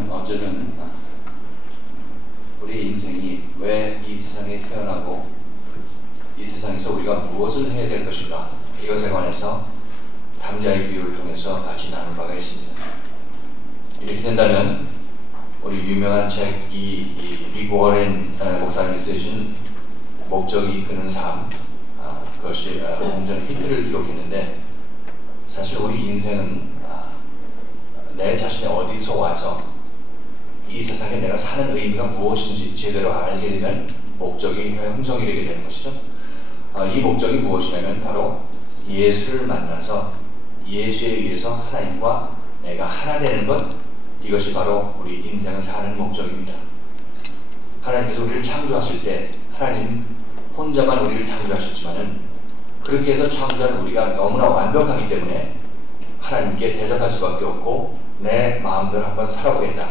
그렇다면 어제는 우리 인생이 왜 이 세상에 태어나고 이 세상에서 우리가 무엇을 해야 될 것인가, 이것에 관해서 당자의 비유를 통해서 같이 나눌 바가 있습니다. 이렇게 된다면 우리 유명한 책 리그 워렌 목사님이 쓰신 목적이 이끄는 삶, 그것이 공전의 히트를 기록했는데, 사실 우리 인생은 내 자신이 어디서 와서 이 세상에 내가 사는 의미가 무엇인지 제대로 알게 되면 목적이 형성이 되게 되는 것이죠. 이 목적이 무엇이냐면 바로 예수를 만나서 예수에 의해서 하나님과 내가 하나 되는 것, 이것이 바로 우리 인생을 사는 목적입니다. 하나님께서 우리를 창조하실 때 하나님 혼자만 우리를 창조하셨지만은, 그렇게 해서 창조한 우리가 너무나 완벽하기 때문에 하나님께 대적할 수밖에 없고 내 마음대로 한번 살아보겠다,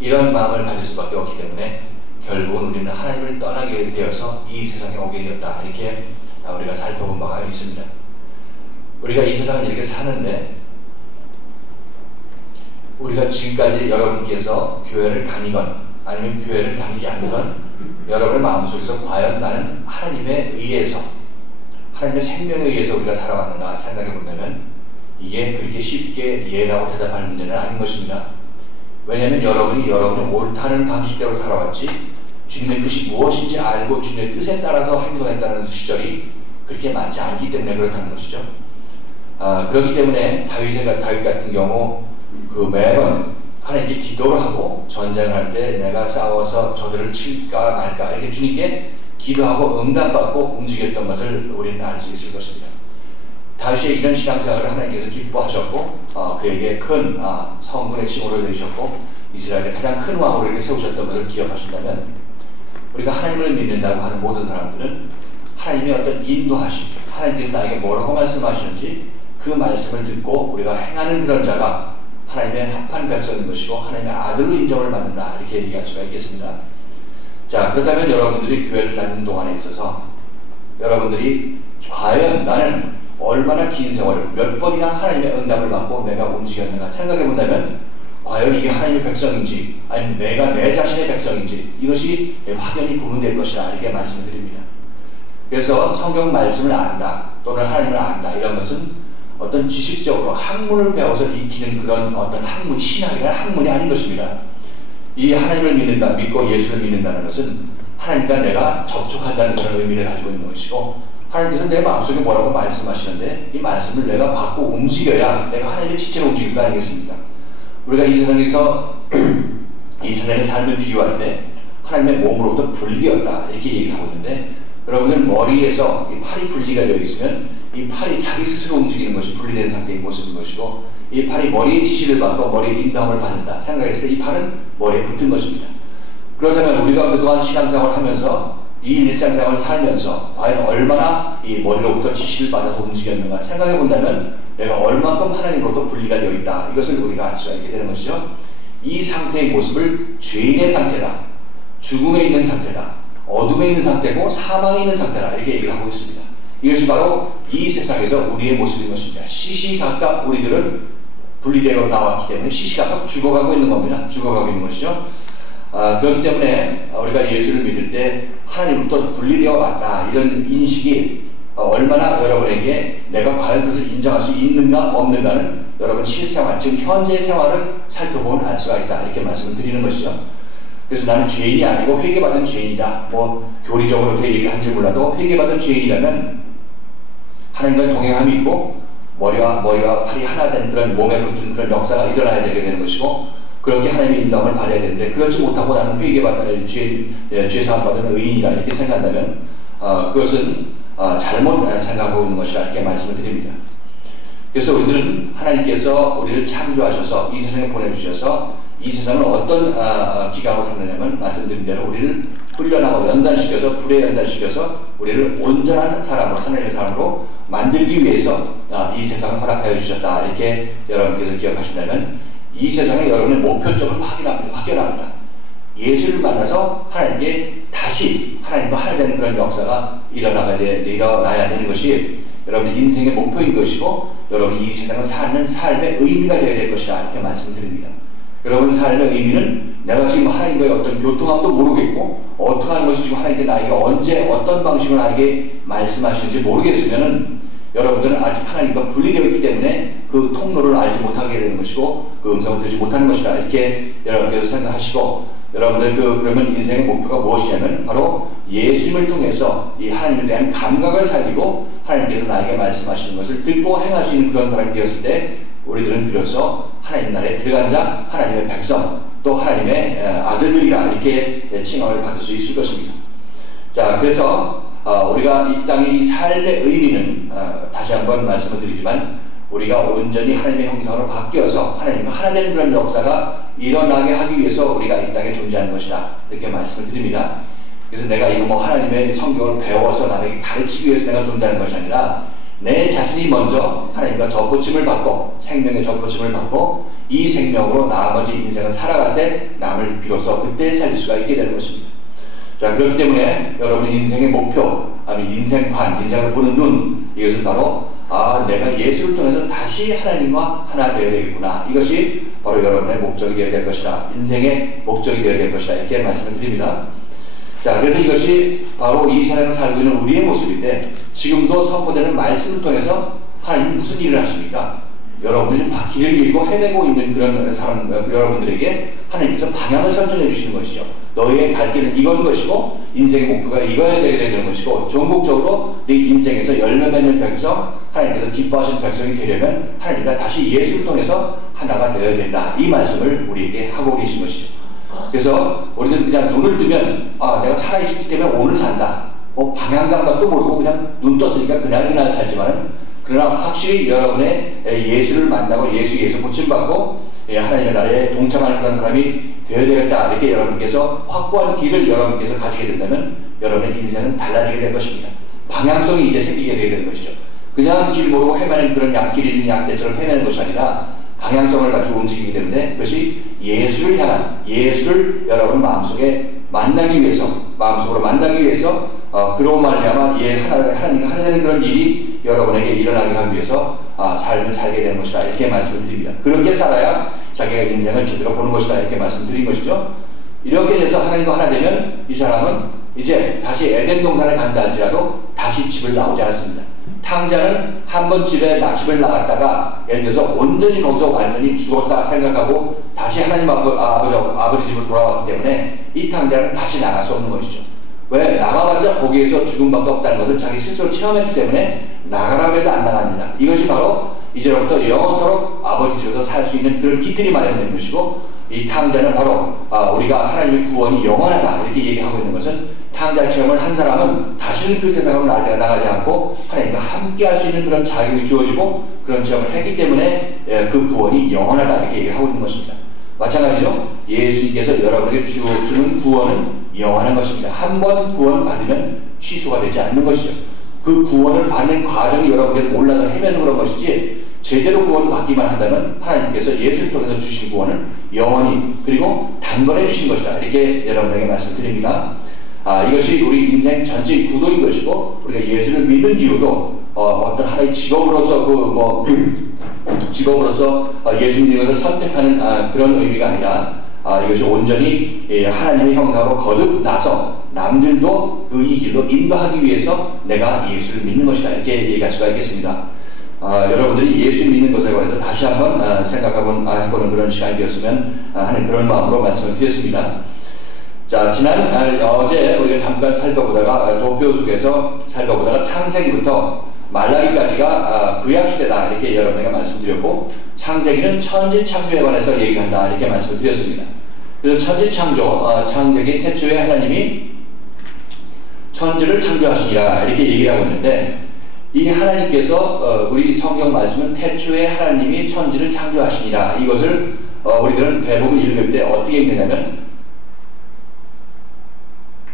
이런 마음을 가질 수밖에 없기 때문에 결국은 우리는 하나님을 떠나게 되어서 이 세상에 오게 되었다, 이렇게 우리가 살펴본 바가 있습니다. 우리가 이 세상을 이렇게 사는데, 우리가 지금까지 여러분께서 교회를 다니건 아니면 교회를 다니지 않건 여러분의 마음속에서 과연 나는 하나님에 의해서, 하나님의 생명에 의해서 우리가 살아왔는가 생각해 본다면 이게 그렇게 쉽게 예라고 대답하는 문제는 아닌 것입니다. 왜냐하면 여러분이 여러분의 옳다는 방식대로 살아왔지, 주님의 뜻이 무엇인지 알고 주님의 뜻에 따라서 행동했다는 시절이 그렇게 많지 않기 때문에 그렇다는 것이죠. 그렇기 때문에 다윗 같은 경우 매번 하나님께 기도를 하고, 전쟁할 때 내가 싸워서 저들을 칠까 말까 이렇게 주님께 기도하고 응답받고 움직였던 것을 우리는 알 수 있을 것입니다. 다윗의 이런 신앙생활을 하나님께서 기뻐하셨고 그에게 큰 성군의 칭호를 내리셨고 이스라엘의 가장 큰 왕으로 이렇게 세우셨던 것을 기억하신다면, 우리가 하나님을 믿는다고 하는 모든 사람들은 하나님의 어떤 인도하심, 하나님께서 나에게 뭐라고 말씀하시는지 그 말씀을 듣고 우리가 행하는 그런 자가 하나님의 합한 백성인 것이고 하나님의 아들로 인정을 받는다, 이렇게 얘기할 수가 있겠습니다. 자, 그렇다면 여러분들이 교회를 다니는 동안에 있어서 여러분들이 과연 나는 얼마나 긴 세월, 몇 번이나 하나님의 응답을 받고 내가 움직였는가 생각해 본다면, 과연 이게 하나님의 백성인지 아니면 내가 내 자신의 백성인지, 이것이 확연히 구분될 것이다, 이렇게 말씀을 드립니다. 그래서 성경 말씀을 안다 또는 하나님을 안다, 이런 것은 어떤 지식적으로 학문을 배워서 익히는 그런 어떤 학문, 신학이라는 학문이 아닌 것입니다. 이 하나님을 믿고 예수를 믿는다는 것은 하나님과 내가 접촉한다는 그런 의미를 가지고 있는 것이고, 하나님께서 내 마음속에 뭐라고 말씀하시는데 이 말씀을 내가 받고 움직여야 내가 하나님의 지체로 움직일 거 아니겠습니까? 우리가 이 세상에서 이 세상의 삶을 비유할 때 하나님의 몸으로부터 분리되었다, 이렇게 얘기하고 있는데, 여러분들 머리에서 이 팔이 분리가 되어 있으면 이 팔이 자기 스스로 움직이는 것이 분리된 상태의 모습인 것이고, 이 팔이 머리의 지시를 받고 머리의 인도함을 받는다 생각했을 때 이 팔은 머리에 붙은 것입니다. 그렇다면 우리가 그동안 신앙생활을 하면서 이 일상생활을 살면서 과연 얼마나 이 머리로부터 지시를 받아서 움직였는가 생각해 본다면 내가 얼만큼 하나님으로부터 분리가 되어 있다, 이것을 우리가 알 수가 있게 되는 것이죠. 이 상태의 모습을 죄인의 상태다, 죽음에 있는 상태다, 어둠에 있는 상태고 사망에 있는 상태다, 이렇게 얘기를 하고 있습니다. 이것이 바로 이 세상에서 우리의 모습인 것입니다. 시시각각 우리들은 분리되어 나왔기 때문에 시시각각 죽어가고 있는 겁니다. 죽어가고 있는 것이죠. 그렇기 때문에 우리가 예수를 믿을 때 하나님부터 분리되어 왔다, 이런 인식이 얼마나 여러분에게 내가 과연 그것을 인정할 수 있는가 없는가는 여러분 실생활, 지금 현재 생활을 살펴보면 알 수가 있다, 이렇게 말씀을 드리는 것이죠. 그래서 나는 죄인이 아니고 회개받은 죄인이다, 교리적으로 어떻게 얘기를 한지 몰라도 회개받은 죄인이라면 하나님과 동행함이 있고 머리와 팔이 하나 된 그런 몸에 붙은 그런 역사가 일어나야 되게 되는 것이고, 그렇게 하나님의 인도함을 받아야 되는데, 그렇지 못하고 나는 회개받은 죄사함받은 의인이다, 이렇게 생각한다면 그것은 잘못 생각하고 있는 것이라, 이렇게 말씀을 드립니다. 그래서 우리들은 하나님께서 우리를 창조하셔서 이 세상에 보내주셔서 이 세상을 어떤 기간으로 삼느냐면, 말씀드린 대로 우리를 훈련하고 연단시켜서, 불에 연단시켜서 우리를 온전한 사람으로, 하나님의 사람으로 만들기 위해서 이 세상을 허락하여 주셨다, 이렇게 여러분께서 기억하신다면 이 세상에 여러분의 목표점을 확연합니다. 예수를 만나서 하나님께 다시 하나님과 하나 되는 그런 역사가 일어나야 되는 것이 여러분의 인생의 목표인 것이고, 여러분이 이 세상을 사는 삶의 의미가 되어야 될 것이다, 이렇게 말씀드립니다. 여러분 삶의 의미는 내가 지금 하나님과의 어떤 교통함도 모르겠고 어떻게 하는 것이 지금 하나님께 나에게 언제 어떤 방식으로 나에게 말씀하시는지 모르겠으면은 여러분들은 아직 하나님과 분리되어 있기 때문에 그 통로를 알지 못하게 되는 것이고 그 음성을 듣지 못하는 것이다. 이렇게 여러분께서 생각하시고 여러분들 그러면 인생의 목표가 무엇이냐면 바로 예수님을 통해서 이 하나님에 대한 감각을 살리고 하나님께서 나에게 말씀하시는 것을 듣고 행할 수 있는 그런 사람이 되었을 때 우리들은 비로소 하나님 나라에 들어간 자, 하나님의 백성, 또 하나님의 아들들이라 이렇게 칭함을 받을 수 있을 것입니다. 자, 그래서 우리가 이 땅의 이 삶의 의미는 다시 한번 말씀을 드리지만 우리가 온전히 하나님의 형상으로 바뀌어서 하나님과 하나 되는 그런 역사가 일어나게 하기 위해서 우리가 이 땅에 존재하는 것이다. 이렇게 말씀을 드립니다. 그래서 내가 이거 뭐 하나님의 성경을 배워서 남에게 가르치기 위해서 내가 존재하는 것이 아니라 내 자신이 먼저 하나님과 접붙임을 받고 생명의 접붙임을 받고 이 생명으로 나머지 인생을 살아갈 때 남을 비로소 그때 살릴 수가 있게 되는 것입니다. 자, 그렇기 때문에 여러분 인생의 목표, 아니면 인생관, 인생을 보는 눈, 이것은 바로 내가 예수를 통해서 다시 하나님과 하나 되어야 되겠구나. 이것이 바로 여러분의 목적이 되어야 될 것이다. 인생의 목적이 되어야 될 것이다. 이렇게 말씀을 드립니다. 자, 그래서 이것이 바로 이 세상을 살고 있는 우리의 모습인데 지금도 선포되는 말씀을 통해서 하나님이 무슨 일을 하십니까? 여러분들이 길을 잃고 헤매고 있는 그런 사람, 여러분들에게 하나님께서 방향을 설정해 주시는 것이죠. 너희의 갈 길은 이건 것이고 인생의 목표가 이거야 되는 것이고 전국적으로 네 인생에서 열매 맺는 백성, 하나님께서 기뻐하시는 백성이 되려면 하나님과 다시 예수를 통해서 하나가 되어야 된다. 이 말씀을 우리에게 하고 계신 것이죠. 그래서 우리들은 그냥 눈을 뜨면 내가 살아있기 때문에 오늘 산다. 방향 감각도 모르고 그냥 눈 떴으니까 그날 살지만 그러나 확실히 여러분의 예수를 만나고 예수 고침받고 하나님의 나라에 동참하는 그런 사람이 되어야 되겠다. 이렇게 여러분께서 확고한 길을 여러분께서 가지게 된다면 여러분의 인생은 달라지게 될 것입니다. 방향성이 이제 생기게 되는 것이죠. 그냥 길 모르고 헤매는 그런 양길 잃는 양떼처럼 헤매는 것이 아니라 방향성을 가지고 움직이기 때문에 그것이 예수를 향한, 예수를 여러분 마음속에 만나기 위해서, 마음속으로 만나기 위해서 그로 말미암아 하나님과 하나 되는 그런 일이 여러분에게 일어나게 하기 위해서 삶을 살게 되는 것이다. 이렇게 말씀을 드립니다. 그렇게 살아야 자기가 인생을 제대로 보는 것이다. 이렇게 말씀드린 것이죠. 이렇게 돼서 하나님과 하나 되면 이 사람은 이제 다시 에덴 동산에 간다 할지라도 다시 집을 나오지 않습니다. 탕자는 한번 집을 나갔다가 예를 들어서 온전히 거기서 완전히 죽었다 생각하고 다시 하나님 아버지 집으로 돌아왔기 때문에 이 탕자는 다시 나갈 수 없는 것이죠. 왜? 나가봤자 거기에서 죽음밖에 없다는 것을 자기 스스로 체험했기 때문에 나가라고 해도 안 나갑니다. 이것이 바로 이제부터 영원토록 아버지 집에서 살 수 있는 그런 기틀이 마련된 것이고 이 탕자는 바로 우리가 하나님의 구원이 영원하다 이렇게 얘기하고 있는 것은 탕자 체험을 한 사람은 다시는 그 세상으로 나가지 않고 하나님과 함께 할 수 있는 그런 자격이 주어지고 그런 체험을 했기 때문에 그 구원이 영원하다 이렇게 얘기하고 있는 것입니다. 마찬가지로 예수님께서 여러분에게 주는 구원은 영원한 것입니다. 한 번 구원 받으면 취소가 되지 않는 것이죠. 그 구원을 받는 과정이 여러분께서 몰라서 헤매서 그런 것이지 제대로 구원을 받기만 한다면 하나님께서 예수를 통해서 주신 구원은 영원히 그리고 단번에 주신 것이다. 이렇게 여러분에게 말씀드립니다. 이것이 우리 인생 전체의 구도인 것이고 우리가 예수를 믿는 이유도 어떤 하나의 직업으로서 직업으로서 예수 믿는 것을 선택하는 그런 의미가 아니라 이것이 온전히 하나님의 형상으로 거듭나서 남들도 이 길로 인도하기 위해서 내가 예수를 믿는 것이다. 이렇게 얘기할 수가 있겠습니다. 여러분들이 예수 믿는 것에 관해서 다시 한번 생각해보는 그런 시간이 되었으면 하는 그런 마음으로 말씀을 드렸습니다. 자, 어제 우리가 잠깐 살펴보다가 도표 속에서 살펴보다가 창세기부터 말라기까지가 구약시대다 이렇게 여러분에게 말씀드렸고 창세기는 천지창조에 관해서 얘기한다 이렇게 말씀을 드렸습니다. 그래서 천지창조, 창세기 태초에 하나님이 천지를 창조하시니라 이렇게 얘기를 하고 있는데 이 하나님께서 우리 성경 말씀은 태초에 하나님이 천지를 창조하시니라 이것을 우리들은 대부분 읽을 때 어떻게 읽느냐면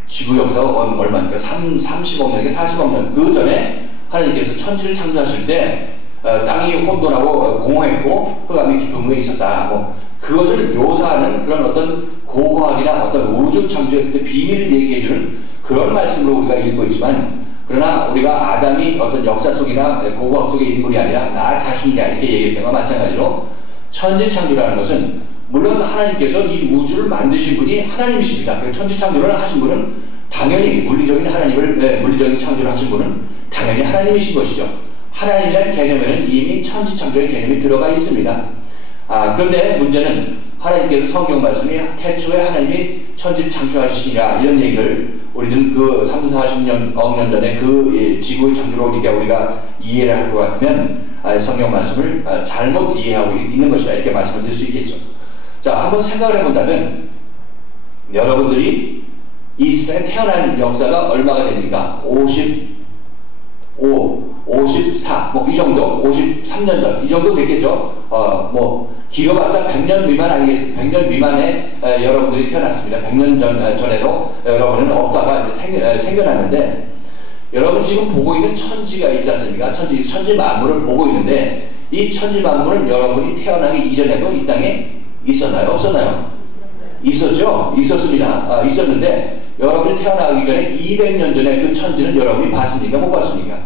지구 역사가 얼마입니까? 30억 년에게 40억 년 그 전에 하나님께서 천지를 창조하실 때 땅이 혼돈하고 공허했고 흑암이 깊은 곳에 있었다. 그것을 묘사하는 그런 어떤 고고학이나 어떤 우주 창조의 비밀을 얘기해주는 그런 말씀으로 우리가 읽고 있지만 그러나 우리가 아담이 어떤 역사 속이나 고고학 속의 인물이 아니라 나 자신이다 이렇게 얘기했던 것과 마찬가지로 천지 창조라는 것은 물론 하나님께서 이 우주를 만드신 분이 하나님이십니다. 천지창조를 하신 분은 당연히 물리적인 물리적인 창조를 하신 분은 당연히 하나님이신 것이죠. 하나님이라는 개념에는 이미 천지창조의 개념이 들어가 있습니다. 그런데 문제는 하나님께서 성경 말씀이 태초에 하나님이 천지를 창조하시니라 이런 얘기를 우리들은 그 30-40억 년 전에 그 지구의 창조로 우리가 이해를 할 것 같으면 성경 말씀을 잘못 이해하고 있는 것이다 이렇게 말씀을 드릴 수 있겠죠. 자, 한번 생각을 해본다면 여러분들이 이 세상에 태어난 역사가 얼마가 됩니까? 54, 뭐 이 정도, 53년 전, 이 정도 됐겠죠. 길어봤자 100년 미만 아니겠습니까? 100년 미만에 여러분들이 태어났습니다. 100년 전에도 여러분은 없다가 이제 생겨났는데, 여러분 지금 보고 있는 천지가 있지 않습니까? 천지 만물을 보고 있는데, 이 천지 만물은 여러분이 태어나기 이전에도 이 땅에 있었나요? 없었나요? 있었죠? 있었습니다. 있었는데, 여러분이 태어나기 전에 200년 전에 그 천지는 여러분이 봤습니까? 못 봤습니까?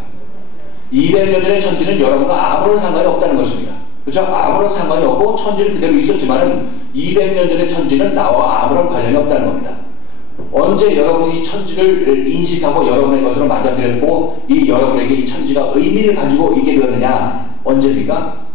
200년 전의 천지는 여러분과 아무런 상관이 없다는 것입니다. 그렇죠? 아무런 상관이 없고 천지는 그대로 있었지만은 200년 전의 천지는 나와 아무런 관련이 없다는 겁니다. 언제 여러분이 이 천지를 인식하고 여러분의 것으로 받아들였고 이 여러분에게 이 천지가 의미를 가지고 있게 되었느냐? 언제입니까?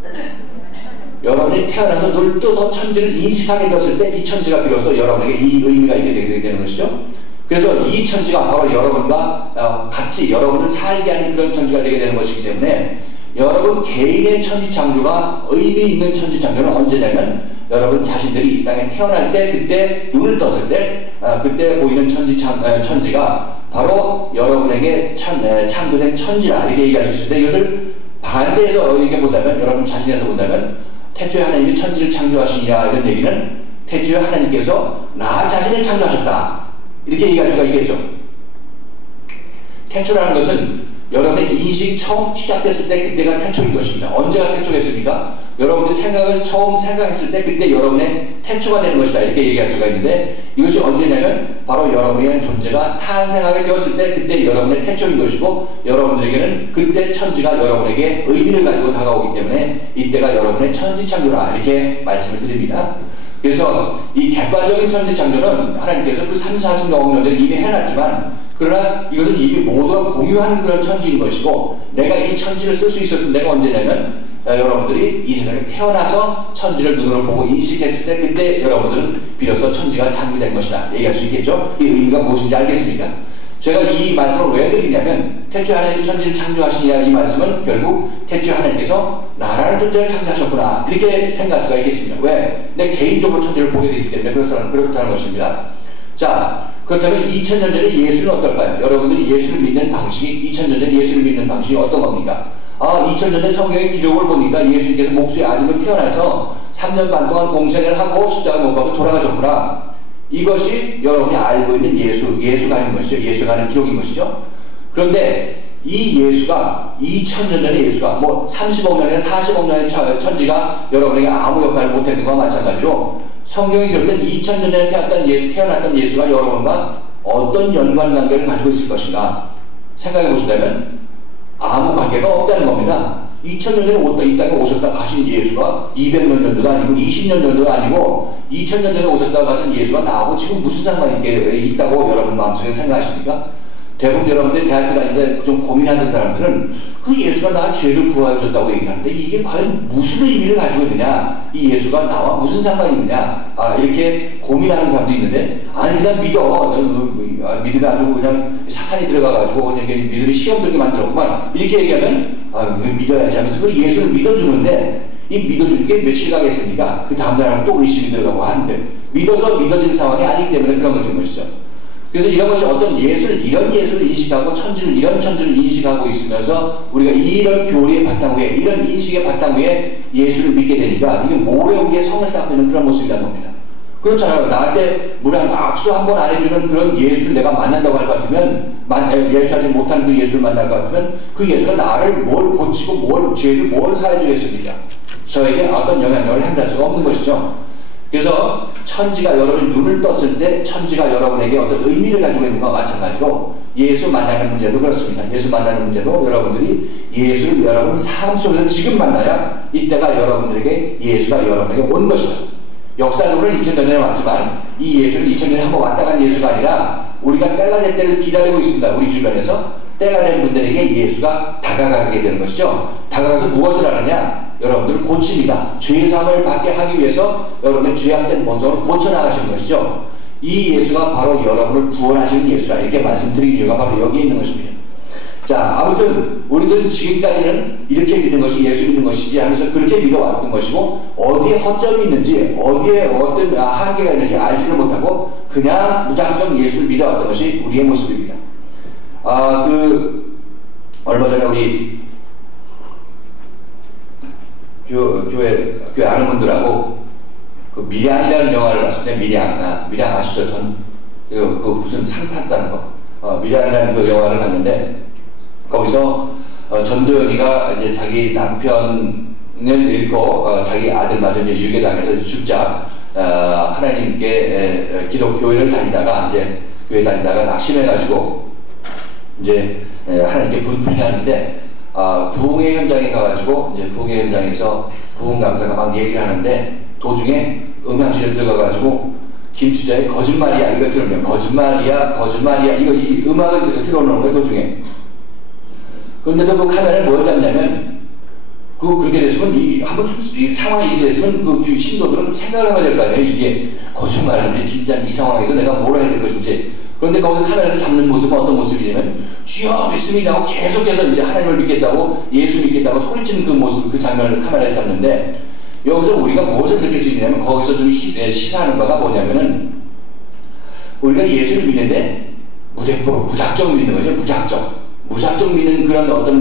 여러분이 태어나서 눈을 떠서 천지를 인식하게 되었을 때 이 천지가 비로소 여러분에게 이 의미가 있게 되게 되는 것이죠. 그래서 이 천지가 바로 여러분과 같이 여러분을 살게 하는 그런 천지가 되게 되는 것이기 때문에 여러분 개인의 천지 창조가 의미 있는 천지 창조는 언제냐면 여러분 자신들이 이 땅에 태어날 때 그때 눈을 떴을 때 그때 보이는 천지가 바로 여러분에게 창조된 천지라 이렇게 얘기할 수 있을 때 이것을 반대해서 이렇게 본다면 여러분 자신에서 본다면 태초에 하나님이 천지를 창조하시니라 이런 얘기는 태초에 하나님께서 나 자신을 창조하셨다 이렇게 얘기할 수가 있겠죠. 태초라는 것은 여러분의 인식이 처음 시작됐을 때 그때가 태초인 것입니다. 언제가 태초겠습니까? 여러분이 생각을 처음 생각했을 때 그때 여러분의 태초가 되는 것이다 이렇게 얘기할 수가 있는데 이것이 언제냐면 바로 여러분의 존재가 탄생하게 되었을 때 그때 여러분의 태초인 것이고 여러분들에게는 그때 천지가 여러분에게 의미를 가지고 다가오기 때문에 이때가 여러분의 천지창조라 이렇게 말씀을 드립니다. 그래서 이 객관적인 천지창조는 하나님께서 그 30-40억 년 전에 이미 해놨지만 그러나 이것은 이미 모두가 공유하는 그런 천지인 것이고 내가 이 천지를 쓸 수 있었던 때가 언제냐면 여러분들이 이 세상에 태어나서 천지를 눈으로 보고 인식했을 때 그때 여러분들은 비로소 천지가 창조된 것이다 얘기할 수 있겠죠. 이 의미가 무엇인지 알겠습니까? 제가 이 말씀을 왜 드리냐면 태초에 하나님이 천지를 창조하시냐 이 말씀은 결국 태초에 하나님께서 나라는 존재를 창조하셨구나 이렇게 생각할 수가 있겠습니다. 왜? 내 개인적으로 천지를 보게 되기 때문에 그렇다는 것입니다. 자, 그렇다면 2000년 전에 예수는 어떨까요? 여러분들이 예수를 믿는 방식이 2000년 전에 예수를 믿는 방식이 어떤 겁니까? 2000년 전에 성경의 기록을 보니까 예수님께서 목수의 아들로 태어나서 3년 반 동안 공생을 하고 십자가 못 박고 돌아가셨구나. 이것이 여러분이 알고 있는 예수가 아닌 것이죠. 예수가 하는 기록인 것이죠. 그런데 이 예수가 2000년 전의 예수가 뭐 30억 년이나 40억 년의 천지가 여러분에게 아무 역할을 못했던 것과 마찬가지로 성경에 기록된 2000년 전에 태어났던 예수가 여러분과 어떤 연관관계를 가지고 있을 것인가 생각해 보시다면 아무 관계가 없다는 겁니다. 2000년 전에 이 땅에 오셨다 가신 예수가 200년 전도 아니고 20년 전도 아니고 2000년 전에 오셨다 가신 예수가 나하고 지금 무슨 상관이 있다고 여러분 마음속에 생각하십니까? 대부분 여러분들이 대학교 다니는데 좀 고민하는 사람들은 그 예수가 나 죄를 구하여 줬다고 얘기하는데 이게 과연 무슨 의미를 가지고 있느냐, 이 예수가 나와 무슨 상관이 있느냐, 이렇게 고민하는 사람도 있는데 아니 그냥 믿어, 믿음이 아주 그냥 사탄이 들어가가지고 그냥 믿음이 시험 들게 만들었구만 이렇게 얘기하면 믿어야지 하면서 그 예수를 믿어주는데 이 믿어주는 게 며칠 가겠습니까? 그 다음날 또 의심이 들어가고 하는데 믿어서 믿어진 상황이 아니기 때문에 그런 것이죠. 그래서 이런 것이 어떤 이런 예수를 인식하고 이런 천지를 인식하고 있으면서 우리가 이런 교리의 바탕 위에, 이런 인식의 바탕 위에 예수를 믿게 되니까 이게 모래 위에 성을 쌓고 있는 그런 모습이라는 겁니다. 그렇잖아요. 나한테 악수 한 번 안 해주는 그런 예수를 내가 만난다고 할 것 같으면, 예수하지 못한 그 예수를 만날 것 같으면 그 예수가 나를 뭘 고치고 죄를 뭘 사해주겠습니까? 저에게 어떤 영향력을 행사할 수가 없는 것이죠. 그래서 천지가 여러분이 눈을 떴을 때 천지가 여러분에게 어떤 의미를 가지고 있는 것과 마찬가지로 예수 만나는 문제도 그렇습니다. 예수 만나는 문제도 여러분들이 예수를 여러분 삶 속에서 지금 만나야 이때가 여러분들에게 예수가 여러분에게 온 것이다. 역사적으로는 2000년 전에 왔지만 이 예수는 2000년에 한번 왔다 간 예수가 아니라 우리가 때가 될 때를 기다리고 있습니다. 우리 주변에서 때가 된 분들에게 예수가 다가가게 되는 것이죠. 다가가서 무엇을 하느냐? 여러분들을 고칩니다. 죄사함을 받게 하기 위해서 여러분의 죄악된 본성을 고쳐나가시는 것이죠. 이 예수가 바로 여러분을 구원하시는 예수다. 이렇게 말씀드린 이유가 바로 여기에 있는 것입니다. 자, 아무튼 우리들은 지금까지는 이렇게 믿는 것이 예수 믿는 것이지 하면서 그렇게 믿어왔던 것이고, 어디에 허점이 있는지 어디에 어떤 한계가 있는지 알지를 못하고 그냥 무작정 예수를 믿어왔던 것이 우리의 모습입니다. 얼마 전에 우리 교회 아는 분들하고 그 밀양이라는 영화를 봤을 때, 밀양 아시죠? 그 무슨 상 탔다는 거. 밀양이라는 그 영화를 봤는데, 거기서 전도연이가 이제 자기 남편을 잃고 자기 아들마저 이제 유괴당해서 죽자 하나님께 기독교회를 다니다가 이제 교회 다니다가 낙심해가지고 이제 하나님께 분풀이 하는데, 부흥회 현장에 가가지고 이제 부흥회 현장에서 부흥 강사가 막 얘기를 하는데 도중에 음향실에 들어가가지고 김추자의 거짓말이야 이거 들으면 거짓말이야 이 음악을 틀어놓는 거예요 도중에. 그런데도 그 카메라를 뭘 잡냐면 그렇게 됐으면 이 상황이 이렇게 됐으면 그 신도들은 생각을 하게 될 거 아니에요. 이게 거짓말인지 진짜 이 상황에서 내가 뭘 해야 될 것인지. 그런데 거기서 카메라에서 잡는 모습은 어떤 모습이냐면 주여 믿습니다 하고 계속해서 이제 하나님을 믿겠다고 예수 믿겠다고 소리치는 그 모습, 그 장면을 카메라에 잡는데, 여기서 우리가 무엇을 느낄 수 있냐면 거기서 좀 시사하는 바가 뭐냐면은 우리가 예수를 믿는데 무작정 믿는 거죠. 무작정 믿는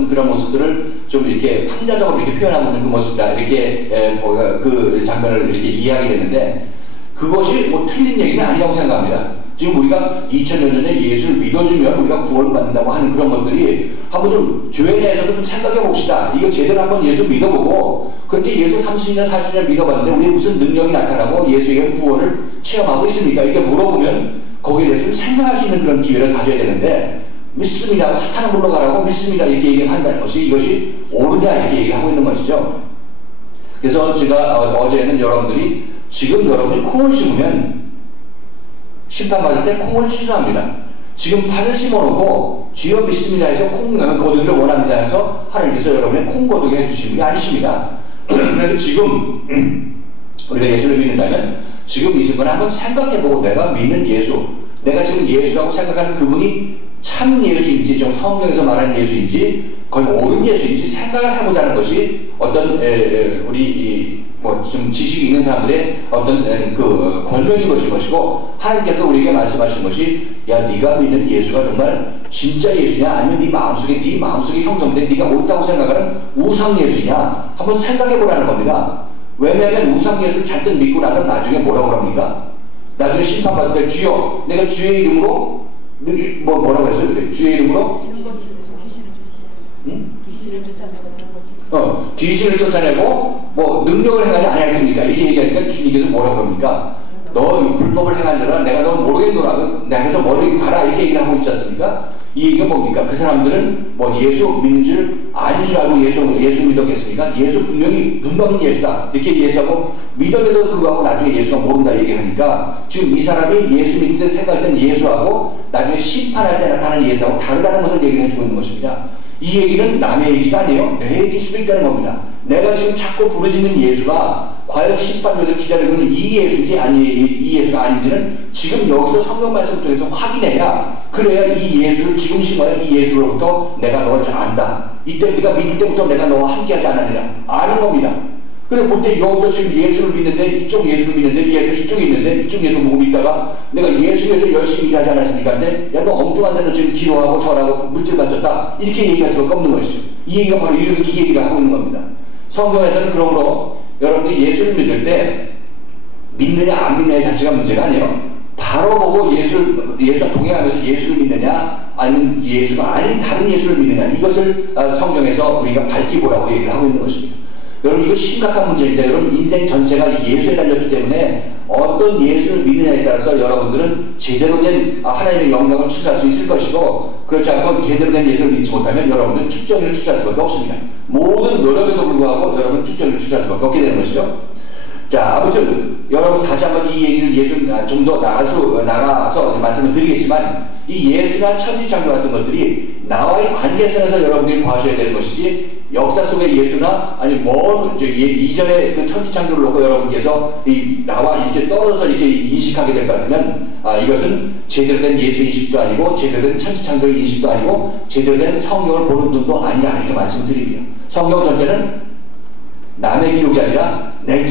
그런 모습들을 좀 이렇게 풍자적으로 이렇게 표현하고 있는 그 모습이다. 이렇게 그 장면을 이렇게 이해하게 되는데, 그것이 뭐 틀린 얘기는 아니라고 생각합니다. 지금 우리가 2000년 전에 예수를 믿어주면 우리가 구원을 받는다고 하는 그런 것들이 한번 좀 교회 내에서도 좀 생각해 봅시다. 이거 제대로 한번 예수 믿어보고, 그렇게 예수 30년, 40년 믿어봤는데 우리의 무슨 능력이 나타나고 예수에게 구원을 체험하고 있습니까? 이렇게 물어보면 거기에 대해서 좀 생각할 수 있는 그런 기회를 가져야 되는데, 믿습니다. 사탄은 물러가라고 믿습니다. 이렇게 얘기를 한다는 것이 이것이 옳으냐 이렇게 얘기를 하고 있는 것이죠. 그래서 제가 어제는 여러분들이 지금 여러분이 콩을 심으면 심판받을 때 콩을 추수합니다. 지금 팥을 심어놓고 주여 믿습니다 해서 콩 거두기를 원합니다 해서 하나님께서 여러분의 콩 거두게 해주시는 게 아니십니다. 그래서 지금 우리가 예수를 믿는다면 지금 이 순간에 한번 생각해보고 내가 믿는 예수, 내가 지금 예수라고 생각하는 그분이 참 예수인지, 좀 성경에서 말하는 예수인지, 거의 옳은 예수인지 생각을 해보자는 것이 어떤 우리 좀 지식이 있는 사람들의 어떤 그 권면인 것이고, 하나님께서 우리에게 말씀하신 것이 야 네가 믿는 예수가 정말 진짜 예수냐, 아니면 네 마음속에 형성된 네가 옳다고 생각하는 우상 예수냐 한번 생각해보라는 겁니다. 왜냐하면 우상 예수를 잔뜩 믿고 나서 나중에 뭐라고 합니까? 나중에 심판받을 때 주여 내가 주의 이름으로 뭐라고 했어요? 그때 주의 이름으로 귀신을 쫓아내고 뭐 능력을 행하지 아니하였습니까? 이렇게 얘기하니까 주님께서 뭐라고 그럽니까? 너 불법을 행한 자라 내가 너 모르겠노라, 내가서 머리 가라 이렇게 얘기를 하고 있지 않습니까? 이 얘기가 뭡니까? 그 사람들은 뭐 예수 믿는 줄 아닌 줄 알고 예수 믿었겠습니까? 예수 분명히 눈 감은 예수다 이렇게 예수하고 믿음에도 불구하고 나중에 예수가 모른다 얘기를 하니까, 지금 이 사람이 예수 믿을 때 생각할 땐 예수하고 나중에 심판할 때 나타나는 예수하고 다르다는 것을 얘기를 해주고 있는 것입니다. 이 얘기는 남의 얘기가 아니에요. 내 얘기일 수도 있다는 겁니다. 내가 지금 자꾸 부르짖는 예수가 과연 심판에서 기다리고 있는 이 예수인지 이 예수가 아닌지는 지금 여기서 성경 말씀을 통해서 확인해야, 그래야 이 예수를 지금 심어야 이 예수로부터 내가 너를 잘 안다. 이때 네가 믿을 때부터 내가 너와 함께하지 않았느냐 아는 겁니다. 그래 볼 때 여기서 지금 예수를 믿는데 이쪽 예수를 믿는데 이쪽에 있는데 이쪽 예수 보고 믿다가 내가 예수에서 열심히 일하지 않았습니까? 근데 야 너 엉뚱한 데는 지금 기도하고 절하고 물질 바쳤다 이렇게 얘기할 수가 없는 것이죠. 이 얘기가 바로 이렇게 이 얘기를 하고 있는 겁니다. 성경에서는 그러므로 여러분들이 예수를 믿을 때 믿느냐 안 믿느냐의 자체가 문제가 아니에요. 바로 보고 예수와 동행하면서 예수를 믿느냐 아니면 예수가 아닌 다른 예수를 믿느냐, 이것을 성경에서 우리가 밝히보라고 얘기를 하고 있는 것입니다. 여러분 이거 심각한 문제입니다. 여러분 인생 전체가 예수에 달렸기 때문에 어떤 예수를 믿느냐에 따라서 여러분들은 제대로 된 하나님의 영광을 추수할 수 있을 것이고, 그렇지 않고 제대로 된 예수를 믿지 못하면 여러분들은 축전을 추수할 수밖에 없습니다. 모든 노력에도 불구하고 여러분은 축전을 추수할 수밖에 없게 되는 것이죠. 자, 아무튼 여러분 다시 한번 이 얘기를 예수 좀 더 나가서 말씀을 드리겠지만 이 예수나 천지창조 같은 것들이 나와의 관계선에서 여러분들이 봐셔야 되는 것이지 역사 속의 예수나 아니 이전에 그 천지창조를 놓고 여러분께서 나와 이렇게 떨어져서 이렇게 인식하게 될 것 같으면 이것은 제대로 된 예수 인식도 아니고 제대로 된 천지창조의 인식도 아니고 제대로 된 성경을 보는 눈도 아니라 이렇게 말씀드립니다. 성경 전체는 남의 기록이 아니라 내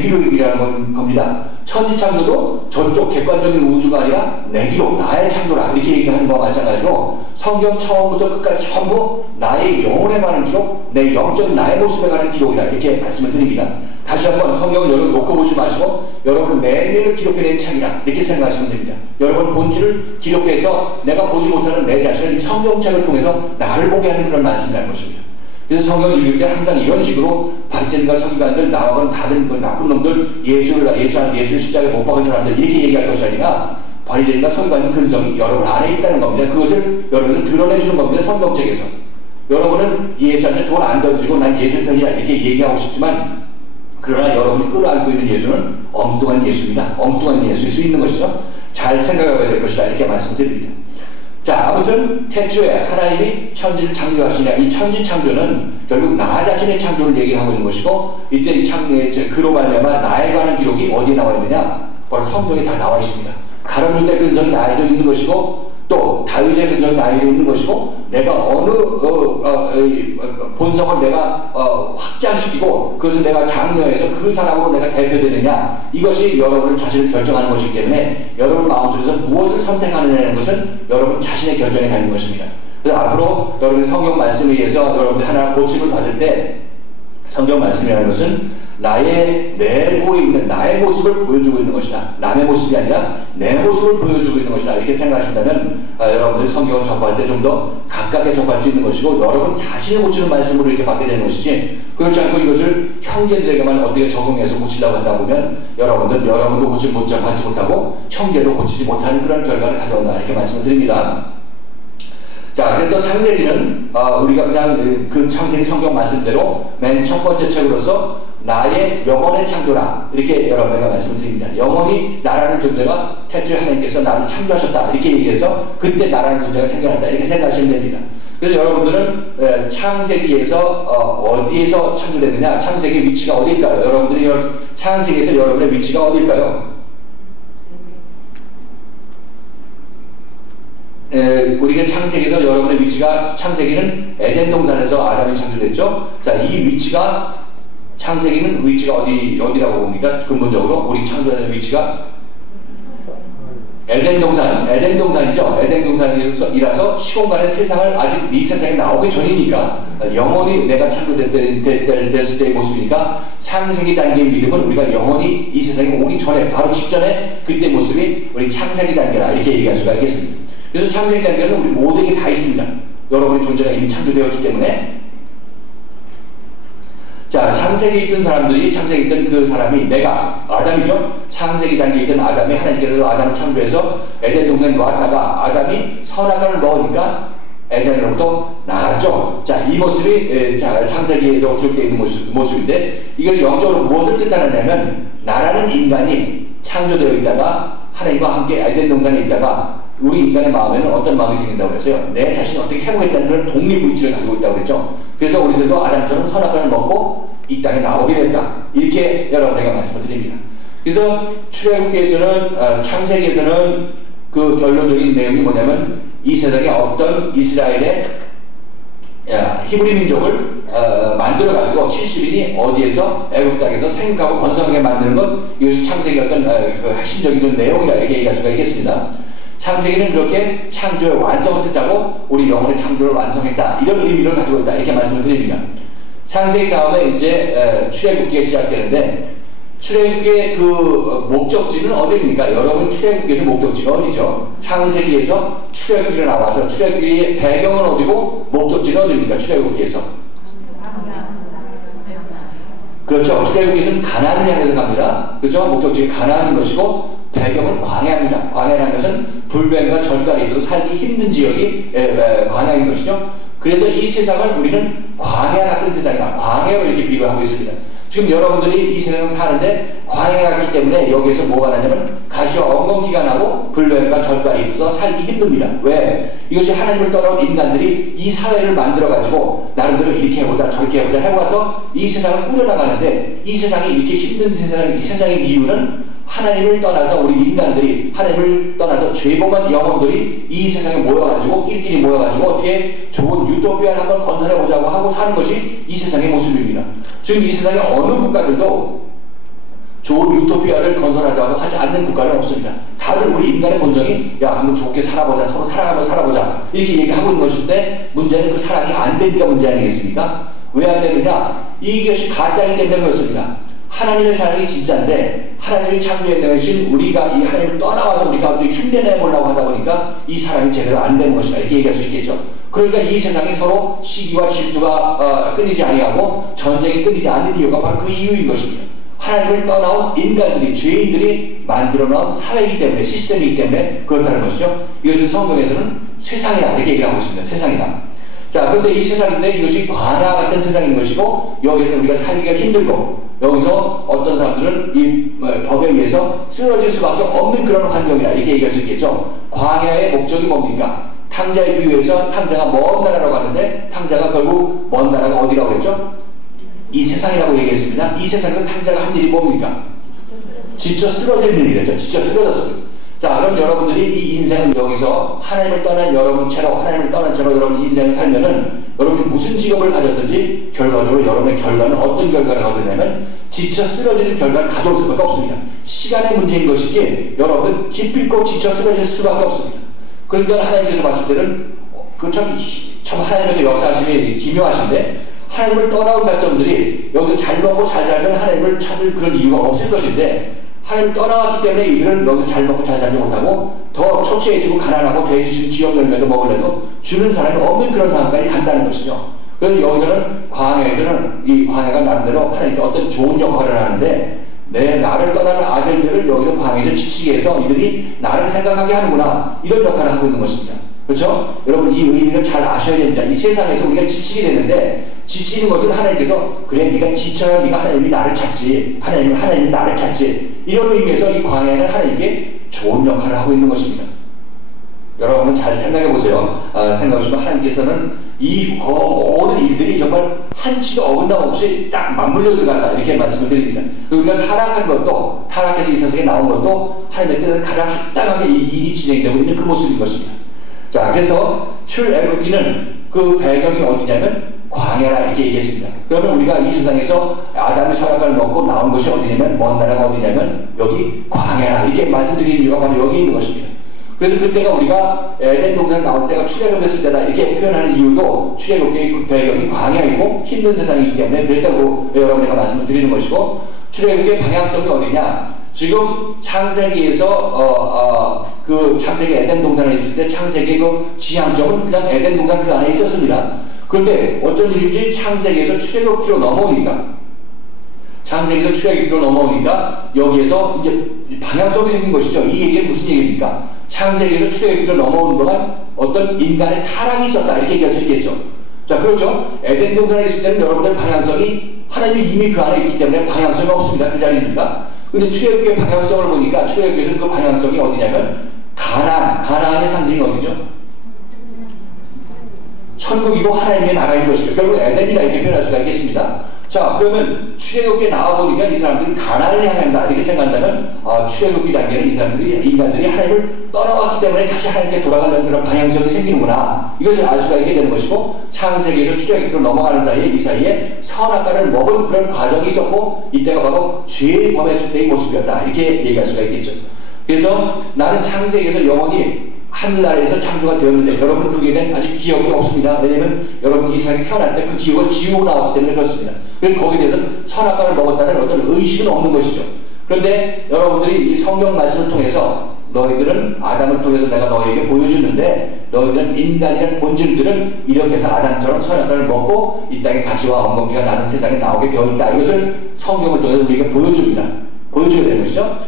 기록이라는 겁니다. 천지창조도 저쪽 객관적인 우주가 아니라 내 기록, 나의 창조라 이렇게 얘기하는 거와 마찬가지로 성경 처음부터 끝까지 전부 나의 영혼에 관한 기록, 내 영적 나의 모습에 관한 기록이다 이렇게 말씀을 드립니다. 다시 한번 성경을 여러분 놓고 보지 마시고 여러분 내면을 기록해낸 책이다 이렇게 생각하시면 됩니다. 여러분 본질을 기록해서 내가 보지 못하는 내 자신을 성경책을 통해서 나를 보게 하는 그런 말씀이라는 것입니다. 그래서 성경을 읽을 때 항상 이런 식으로 바리새인과 서기관들 나와는 다른 그 나쁜 놈들 예수 십자가에 못 박은 사람들 이렇게 얘기할 것이 아니라 바리새인과 서기관의 근성이 여러분 안에 있다는 겁니다. 그것을 여러분은 드러내주는 겁니다. 성경책에서 여러분은 예수한테 돈 안 던지고 난 예수 편이야 이렇게 얘기하고 싶지만 그러나 여러분이 끌어안고 있는 예수는 엉뚱한 예수입니다. 엉뚱한 예수일 수 있는 것이죠. 잘 생각해야 될 것이다 이렇게 말씀드립니다. 자, 아무튼 태초에 하나님이 천지를 창조하시냐 이 천지 창조는 결국 나 자신의 창조를 얘기하고 있는 것이고 이제 그로 말미암아 나에 관한 기록이 어디에 나와 있느냐 바로 성경에 다 나와 있습니다. 가룟 유다의 근성이 나에도 있는 것이고 또 다윗의 근성이 나에도 있는 것이고 내가 어느 본성을 내가 확장시키고 그것을 내가 장려해서 그 사람으로 내가 대표되느냐 이것이 여러분을 자신을 결정하는 것이기 때문에 여러분 마음속에서 무엇을 선택하느냐는 것은 여러분 자신의 결정에 달린 것입니다. 그래서 앞으로 여러분의 성경 말씀에 의해서 여러분들이 하나 고침을 받을 때 성경 말씀이라는 것은 나의 내부에 있는 나의 모습을 보여주고 있는 것이다. 남의 모습이 아니라 내 모습을 보여주고 있는 것이다. 이렇게 생각하신다면 여러분들이 성경을 접할 때 좀 더 가깝게 접할 수 있는 것이고 여러분 자신을 고치는 말씀으로 이렇게 받게 되는 것이지 그렇지 않고 이것을 형제들에게만 어떻게 적용해서 고치려고 하다 보면 여러분도 받지 못하고 형제도 고치지 못하는 그런 결과를 가져온다. 이렇게 말씀을 드립니다. 자, 그래서 창세기는 우리가 그냥 그 창세기 성경 말씀대로 맨 첫 번째 책으로서 나의 영혼의 창조라 이렇게 여러분에게 말씀을 드립니다. 영혼이 나라는 존재가 태초에 하나님께서 나를 창조하셨다 이렇게 얘기해서 그때 나라는 존재가 생겨났다 이렇게 생각하시면 됩니다. 그래서 여러분들은 창세기에서 어디에서 창조됐느냐 창세기 위치가 어디일까요? 여러분들이 창세기에서 여러분의 위치가 어디일까요? 우리가 창세기에서 여러분의 위치가 창세기는 에덴 동산에서 아담이 창조됐죠. 자, 이 위치가 창세기는 위치가 어디라고 봅니까? 근본적으로 우리 창조된 위치가 에덴 동산이죠. 에덴 동산이라서 시공간의 세상을 아직 이 세상에 나오기 전이니까 영원히 내가 창조됐을 때의 모습이니까 창세기 단계의 믿음은 우리가 영원히 이 세상에 오기 전에 바로 직전에 그때 모습이 우리 창세기 단계라 이렇게 얘기할 수가 있겠습니다. 그래서 창세기 단계는 우리 모두에게 다 있습니다. 여러분의 존재가 이미 창조되었기 때문에 자, 창세기에 있던 그 사람이 내가 아담이죠. 창세기 단계에 있던 아담이 하나님께서 아담을 창조해서 에덴 동산에 놓았다가 아담이 선악과를 먹으니까 에덴으로부터 나갔죠. 자, 이 모습이 창세기에도 기록되어 있는 모습인데 이것이 영적으로 무엇을 뜻하느냐면 나라는 인간이 창조되어 있다가 하나님과 함께 에덴 동산에 있다가 우리 인간의 마음에는 어떤 마음이 생긴다고 그랬어요? 내 자신을 어떻게 해보겠다는 그런 독립의지를 가지고 있다고 그랬죠. 그래서 우리들도 아담처럼 선악과를 먹고 이 땅에 나오게 됐다. 이렇게 여러분에게 말씀을 드립니다. 그래서 출애굽기에서는 창세기에서는 그 결론적인 내용이 뭐냐면 이 세상에 어떤 이스라엘의 히브리 민족을 만들어가지고 70인이 어디에서 애굽 땅에서 생육하고 번성하게 만드는 것 이것이 창세기의 어떤 그 핵심적인 내용이라 이렇게 얘기할 수가 있겠습니다. 창세기는 그렇게 창조의 완성을 뜻하고 우리 영혼의 창조를 완성했다 이런 의미를 가지고 있다 이렇게 말씀을 드립니다. 창세기 다음에 이제 출애굽기가 시작되는데 출애굽기의 그 목적지는 어디입니까? 여러분 출애굽기에서 목적지가 어디죠? 창세기에서 출애굽기가 나와서 출애굽기의 배경은 어디고 목적지는 어디입니까? 출애굽기에서 그렇죠. 출애굽기에서는 가나안을 향해서 갑니다. 그렇죠. 목적지가 가나안인 것이고 배경은 광야입니다. 광야라는 것은 불뱀과 절간에 있어서 살기 힘든 지역이 광야인 것이죠. 그래서 이 세상을 우리는 광야 같은 세상이다. 광야로 이렇게 비교하고 있습니다. 지금 여러분들이 이 세상 사는데 광야에 갔기 때문에 여기에서 뭐가 나냐면 가시와 엉겅퀴가 나고 불뱀과 절갈이 있어서 살기 힘듭니다. 왜? 이것이 하나님을 떠나온 인간들이 이 사회를 만들어가지고 나름대로 이렇게 해보자 저렇게 해보자 해와서 이 세상을 꾸려나가는데 이 세상이 이렇게 힘든 세상의 이유는 하나님을 떠나서 우리 인간들이 하나님을 떠나서 죄범한 영혼들이 이 세상에 모여가지고 끼리끼리 모여가지고 어떻게 좋은 유토피아를 한번 건설해보자고 하고 사는 것이 이 세상의 모습입니다. 지금 이 세상의 어느 국가들도 좋은 유토피아를 건설하자고 하지 않는 국가는 없습니다. 다들 우리 인간의 본성이 야 한번 좋게 살아보자 서로 사랑하면서 살아보자 이렇게 얘기하고 있는 것인데 문제는 그 사랑이 안 되니까 문제 아니겠습니까? 왜 안 되느냐? 이것이 가짜이기 때문에 그렇습니다. 하나님의 사랑이 진짜인데 하나님을 창조해 내신 우리가 이 하나님을 떠나와서 우리 가운데 흉내내 보려고 하다 보니까 이 사랑이 제대로 안 되는 것이다 이렇게 얘기할 수 있겠죠. 그러니까 이 세상에 서로 시기와 질투가 끊이지 아니하고 전쟁이 끊이지 않는 이유가 바로 그 이유인 것입니다. 하나님을 떠나온 인간들이 죄인들이 만들어 놓은 사회이기 때문에 시스템이기 때문에 그렇다는 것이죠. 이것을 성경에서는 세상이다 이렇게 얘기를 하고 있습니다. 세상이다. 자, 그런데 이 세상인데 이것이 광야 같은 세상인 것이고 여기서 우리가 살기가 힘들고 여기서 어떤 사람들은 이 법에 의해서 쓰러질 수밖에 없는 그런 환경이다 이렇게 얘기할 수 있겠죠. 광야의 목적이 뭡니까? 탕자에 비유해서 탕자가 먼 나라로 갔는데 탕자가 결국 먼 나라가 어디라고 그랬죠? 이 세상이라고 얘기했습니다. 이 세상에서 탕자가 한 일이 뭡니까? 지쳐 쓰러지는 일이랬죠. 지쳐 쓰러졌습니다. 자, 그럼 여러분들이 이 인생을 여기서 하나님을 떠난 여러분 채로 하나님을 떠난 채로 여러분 인생을 살면은 여러분이 무슨 직업을 가졌든지 결과적으로 여러분의 결과는 어떤 결과를 거두냐면 지쳐 쓰러지는 결과를 가져올 수밖에 없습니다. 시간의 문제인 것이지 여러분 기필코 지쳐 쓰러질 수밖에 없습니다. 그러니까 하나님께서 봤을 때는 참 하나님의 역사하심이 기묘하신데 하나님을 떠나온 백성들이 여기서 잘 먹고 잘 살면 하나님을 찾을 그런 이유가 없을 것인데 하나님 떠나왔기 때문에 이들은 여기서 잘 먹고 잘 살지 못하고 더 초췌해지고 가난하고 돼지신 지역 열매도 먹으려도 주는 사람이 없는 그런 상황까지 간다는 것이죠. 그래서 여기서는 광야에서는 이 광야가 나름대로 하나님께 어떤 좋은 역할을 하는데 내 나를 떠나는 아들들을 여기서 광야에서 지치게 해서 이들이 나를 생각하게 하는구나 이런 역할을 하고 있는 것입니다. 그렇죠? 여러분 이 의미를 잘 아셔야 됩니다. 이 세상에서 우리가 지치게 되는데 지치는 것은 하나님께서 그래 네가 지쳐야 네가 하나님이 나를 찾지 하나님이 나를 찾지 이런 의미에서 이 광야는 하나님께 좋은 역할을 하고 있는 것입니다. 여러분 한번 잘 생각해 보세요. 생각해보시면 하나님께서는 이 모든 일들이 정말 한치도 어긋남 없이 딱 맞물려 들어간다 이렇게 말씀을 드립니다. 우리가 타락한 것도 타락해서 이 세상에 나온 것도 하나님의 뜻은 가장 합당하게 이 일이 진행되고 있는 그 모습인 것입니다. 자, 그래서 출애굽기는 그 배경이 어디냐면 광야라 이렇게 얘기했습니다. 그러면 우리가 이 세상에서 아담이 선악과를 먹고 나온 것이 어디냐면 먼 나라가 어디냐면 여기 광야라 이렇게 말씀드리는 이유가 바로 여기 있는 것입니다. 그래서 그때가 우리가 에덴 동산 나올 때가 출애굽했을 때다 이렇게 표현하는 이유도 출애굽의 그 배경이 광야이고 힘든 세상이기 때문에 그랬다고 여러분에게 말씀을 드리는 것이고 출애굽의 방향성이 어디냐? 지금 창세기에서 그 창세기 에덴 동산에 있을 때 창세기 그 지향점은 그냥 에덴 동산 그 안에 있었습니다. 그런데 어쩐 일인지 창세기에서 출애굽기로 넘어오니까 여기에서 이제 방향성이 생긴 것이죠. 이 얘기는 무슨 얘기입니까? 창세기에서 출애굽기로 넘어오는 동안 어떤 인간의 타락이 있었다 이렇게 얘기할 수 있겠죠. 자, 그렇죠. 에덴 동산에 있을 때는 여러분들 방향성이 하나님이 이미 그 안에 있기 때문에 방향성이 없습니다. 그 자리니까. 근데 출애굽기의 방향성을 보니까 출애굽기에서는 그 방향성이 어디냐면 가나안의 상징이 어디죠? 천국이고 하나님의 나라인 것이죠. 결국 에덴이라 이렇게 표현할 수가 있겠습니다. 자, 그러면 출애굽기에 나와보니까 이 사람들이 가나안을 향한다 이렇게 생각한다면 출애굽기 단계는 인간들이 하나님을 떠나왔기 때문에 다시 하나님께 돌아가는 그런 방향성이 생기는구나 이것을 알 수가 있게 되는 것이고 창세기에서 출애굽기로 넘어가는 사이에 이 사이에 선악과를 먹은 그런 과정이 있었고 이때가 바로 죄의 범했을 때의 모습이었다 이렇게 얘기할 수가 있겠죠. 그래서 나는 창세기에서 영원히 하늘나라에서 창조가 되었는데 여러분은 그에 대한 아직 기억이 없습니다. 왜냐하면 여러분 이 세상에 태어날 때 그 기억을 지우고 나왔기 때문에 그렇습니다. 그래서 거기에 대해서는 선악과를 먹었다는 어떤 의식은 없는 것이죠. 그런데 여러분들이 이 성경 말씀을 통해서 너희들은 아담을 통해서 내가 너희에게 보여주는데 너희들은 인간이라는 본질들은 이렇게 해서 아담처럼 선악과를 먹고 이 땅에 가시와 엉겅퀴가 나는 세상에 나오게 되어 있다. 이것을 성경을 통해서 우리에게 보여줍니다. 보여줘야 되는 것이죠.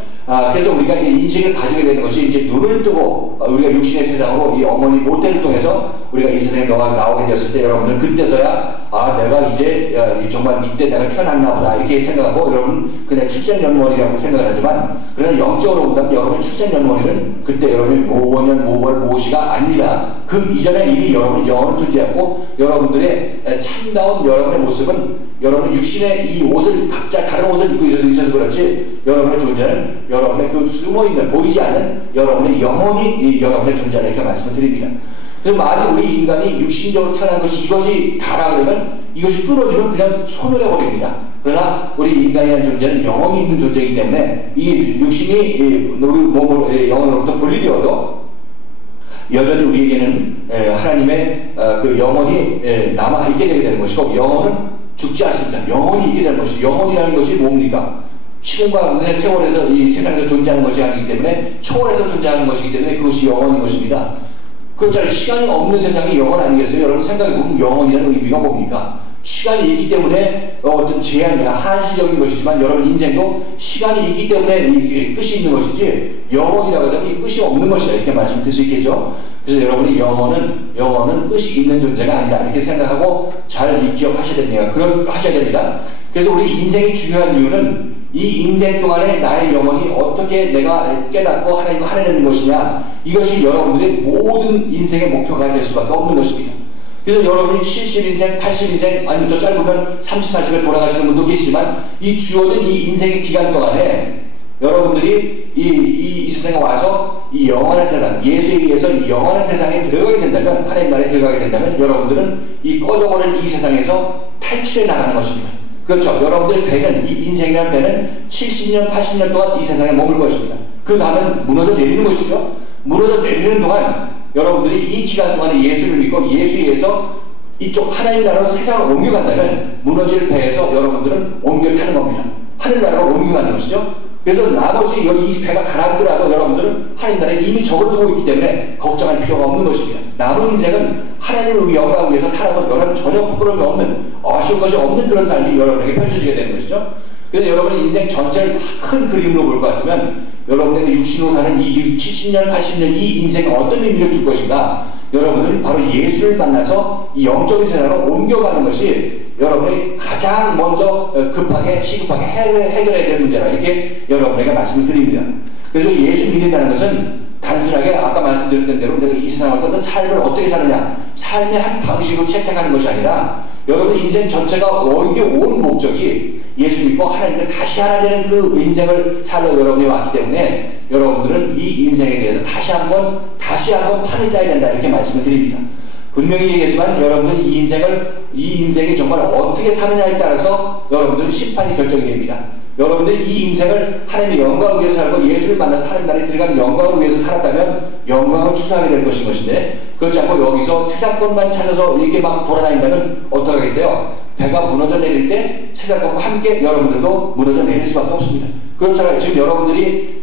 그래서 우리가 이제 인식을 가지게 되는 것이 이제 눈을 뜨고 우리가 육신의 세상으로 이 어머니 모태를 통해서 우리가 이 세상에 나오게 되었을 때 여러분들 그때서야 내가 이제 정말 이때 내가 태어났나 보다 이렇게 생각하고 여러분 그냥 출생연월이라고 생각을 하지만 그러나 영적으로 본다면 여러분의 출생연월은 그때 여러분의 모년 모월 모시가 아닙니다. 그 이전에 이미 여러분의 영혼은 존재하고 여러분들의 참다운 여러분의 모습은 여러분 육신의 이 옷을 각자 다른 옷을 입고 있어서 그렇지 여러분의 존재는 여러분의 그 숨어있는 보이지 않는 여러분의 영혼이 여러분의 존재를 이렇게 말씀을 드립니다. 그래서 만약 우리 인간이 육신적으로 태어난 것이 이것이 다라 그러면 이것이 끊어지면 그냥 소멸해버립니다. 그러나 우리 인간이라는 존재는 영혼이 있는 존재이기 때문에 이 육신이 우리 몸으로 영혼으로부터 분리되어도 여전히 우리에게는 하나님의 그 영혼이 남아있게 되게 되는 것이고 영혼은 죽지 않습니다. 영혼이 있게 되는 것이 영혼이라는 것이 뭡니까? 시간과 세월에서 이 세상에서 존재하는 것이 아니기 때문에 초월해서 존재하는 것이기 때문에 그것이 영혼인 것입니다. 그렇잖아요. 시간이 없는 세상이 영혼 아니겠어요? 여러분 생각해보면 영혼이라는 의미가 뭡니까? 시간이 있기 때문에 어떤 제한이나 한시적인 것이지만 여러분 인생도 시간이 있기 때문에 끝이 있는 것이지 영혼이라고 하면 이 끝이 없는 것이다 이렇게 말씀드릴 수 있겠죠. 그래서 여러분이 영혼은 끝이 있는 존재가 아니다 이렇게 생각하고 잘 기억하셔야 됩니다. 그래서 우리 인생이 중요한 이유는 이 인생 동안에 나의 영혼이 어떻게 내가 깨닫고 하나님과 하나되는 것이냐 이것이 여러분들의 모든 인생의 목표가 될 수밖에 없는 것입니다. 그래서 여러분이 70인생, 80인생 아니면 더 짧으면 30, 40을 돌아가시는 분도 계시지만 이 주어진 이 인생의 기간 동안에 여러분들이 이 세상에 와서 이 영원한 세상, 예수에 의해서 이 영원한 세상에 들어가게 된다면 하나님 나라에 들어가게 된다면 여러분들은 이 꺼져버린 이 세상에서 탈출해 나가는 것입니다. 그렇죠. 여러분들 배는 이 인생이라는 배는 70년, 80년 동안 이 세상에 머물 것입니다. 그 다음은 무너져 내리는 것이죠. 무너져 내리는 동안 여러분들이 이 기간 동안에 예수를 믿고 예수에 의해서 이쪽 하나님 나라로 세상을 옮겨간다면 무너질 배에서 여러분들은 옮겨 타는 겁니다. 하늘나라로 옮겨가는 것이죠. 그래서 나머지 이 배가 가라앉더라도 여러분들은 하나님 나라에 이미 적을 두고 있기 때문에 걱정할 필요가 없는 것입니다. 남은 인생은 하나님을 영광을 위해서 살아도 여러분 전혀 부끄러움이 없는 아쉬운 것이 없는 그런 삶이 여러분에게 펼쳐지게 되는 것이죠. 그래서 여러분이 인생 전체를 큰 그림으로 볼 것 같으면 여러분에게 육신으로 사는 이 70년, 80년 이 인생에 어떤 의미를 줄 것인가 여러분은 바로 예수를 만나서 이 영적인 세상으로 옮겨가는 것이 여러분이 가장 먼저 급하게 시급하게 해결해야 될 문제라 이렇게 여러분에게 말씀을 드립니다. 그래서 예수 믿는다는 것은 단순하게 아까 말씀드렸던 대로 내가 이 세상에 와서 삶을 어떻게 사느냐 삶의 한 방식으로 채택하는 것이 아니라 여러분 인생 전체가 이게 온 목적이 예수 믿고 하나님을 다시 하나 되는 그 인생을 살러 여러분이 왔기 때문에 여러분들은 이 인생에 대해서 다시 한번 판을 짜야 된다 이렇게 말씀을 드립니다. 분명히 얘기하지만 여러분들은 이 인생이 정말 어떻게 사느냐에 따라서 여러분들은 심판이 결정이 됩니다. 여러분들이 이 인생을 하나님의 영광을 위해서 살고 예수를 만나서 하나님 나라에 들어가는 영광을 위해서 살았다면 영광을 추수하게 될 것인데 그렇지 않고 여기서 세상권만 찾아서 이렇게 막 돌아다닌다면 어떻게 하겠어요? 배가 무너져 내릴 때 세상권과 함께 여러분들도 무너져 내릴 수밖에 없습니다. 그렇잖아요. 지금 여러분이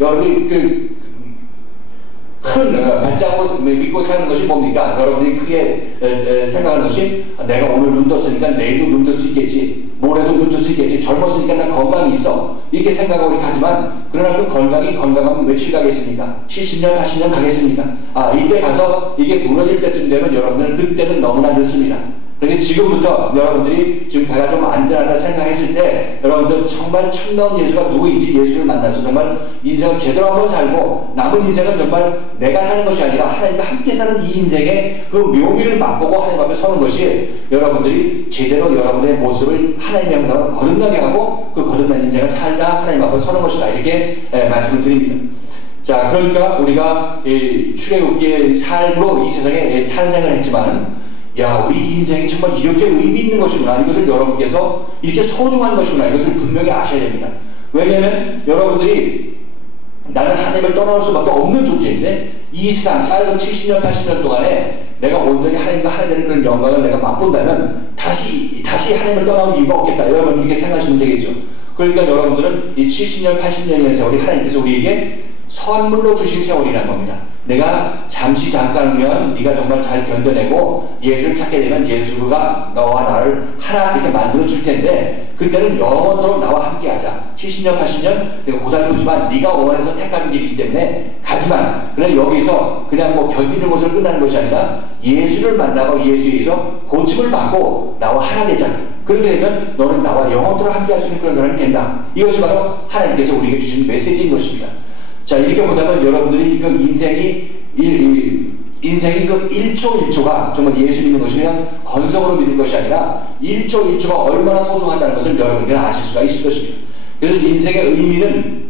큰 발자국을 믿고 사는 것이 뭡니까? 여러분들이 크게 생각하는 것이 내가 오늘 눈 떴으니까 내일도 눈 뜰 수 있겠지, 모레도 눈 뜰 수 있겠지, 젊었으니까 난 건강이 있어 이렇게 생각하고 이렇게 하지만 그러나 그 건강하면 며칠 가겠습니까? 70년, 80년 가겠습니까? 이때 가서 이게 무너질 때쯤 되면 여러분들은 그때는 너무나 늦습니다. 그러니까 지금부터 여러분들이 지금 배가 좀 안전하다 생각했을 때 여러분들 정말 참다운 예수가 누구인지 예수를 만나서 정말 인생을 제대로 한번 살고 남은 인생은 정말 내가 사는 것이 아니라 하나님과 함께 사는 이 인생의 그 묘미를 맛보고 하나님 앞에 서는 것이 여러분들이 제대로 여러분의 모습을 하나님의 형상으로 거듭나게 하고 그 거듭난 인생을 살다 하나님 앞에 서는 것이다 이렇게 말씀을 드립니다. 자, 그러니까 우리가 출애굽기의 삶으로 이 세상에 탄생을 했지만 우리 인생이 정말 이렇게 의미 있는 것이구나. 이것을 여러분께서 이렇게 소중한 것이구나. 이것을 분명히 아셔야 됩니다. 왜냐하면 여러분들이 나는 하나님을 떠나올 수밖에 없는 존재인데 이 세상 짧은 70년, 80년 동안에 내가 온전히 하나님과 하나 되는 그런 영광을 내가 맛본다면 다시 하나님을 떠나올 이유가 없겠다. 여러분 이렇게 생각하시면 되겠죠. 그러니까 여러분들은 이 70년, 80년의 세월이 하나님께서 우리에게 선물로 주신 세월이라는 겁니다. 내가 잠시 잠깐이면 네가 정말 잘 견뎌내고 예수를 찾게 되면 예수가 너와 나를 하나 이렇게 만들어 줄 텐데 그때는 영원토록 나와 함께 하자. 70년 80년 내가 고달프지만 네가 원해서 택한 길이기 때문에 가지만 그냥 여기서 그냥 뭐 견디는 것으로 끝나는 것이 아니라 예수를 만나고 예수에서 고침을 받고 나와 하나 되자. 그렇게 되면 너는 나와 영원토록 함께 할 수 있는 그런 사람이 된다. 이것이 바로 하나님께서 우리에게 주신 메시지인 것입니다. 자, 이렇게 보자면 여러분들이 그 인생이 그 1초 1초가 정말 예수 믿는 것이 그냥 건성으로 믿는 것이 아니라 1초 1초가 얼마나 소중하다는 것을 여러분들이 아실 수가 있을 것입니다. 그래서 인생의 의미는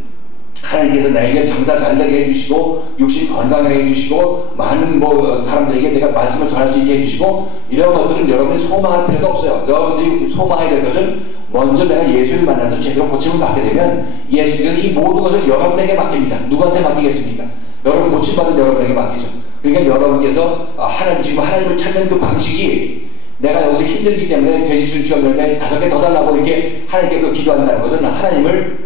하나님께서 나에게 장사 잘 되게 해주시고 육신 건강하게 해주시고 많은 사람들에게 내가 말씀을 전할 수 있게 해주시고 이런 것들은 여러분이 소망할 필요도 없어요. 여러분들이 소망해야 될 것은 먼저 내가 예수를 만나서 제대로 고침을 받게 되면 예수께서 이 모든 것을 여러분에게 맡깁니다. 누구한테 맡기겠습니까? 여러분 고침받은 여러분에게 맡기죠. 그러니까 여러분께서 하나님을 찾는 그 방식이 내가 여기서 힘들기 때문에 돼지술 주었는데 5개 더 달라고 이렇게 하나님께 그 기도한다는 것은 하나님을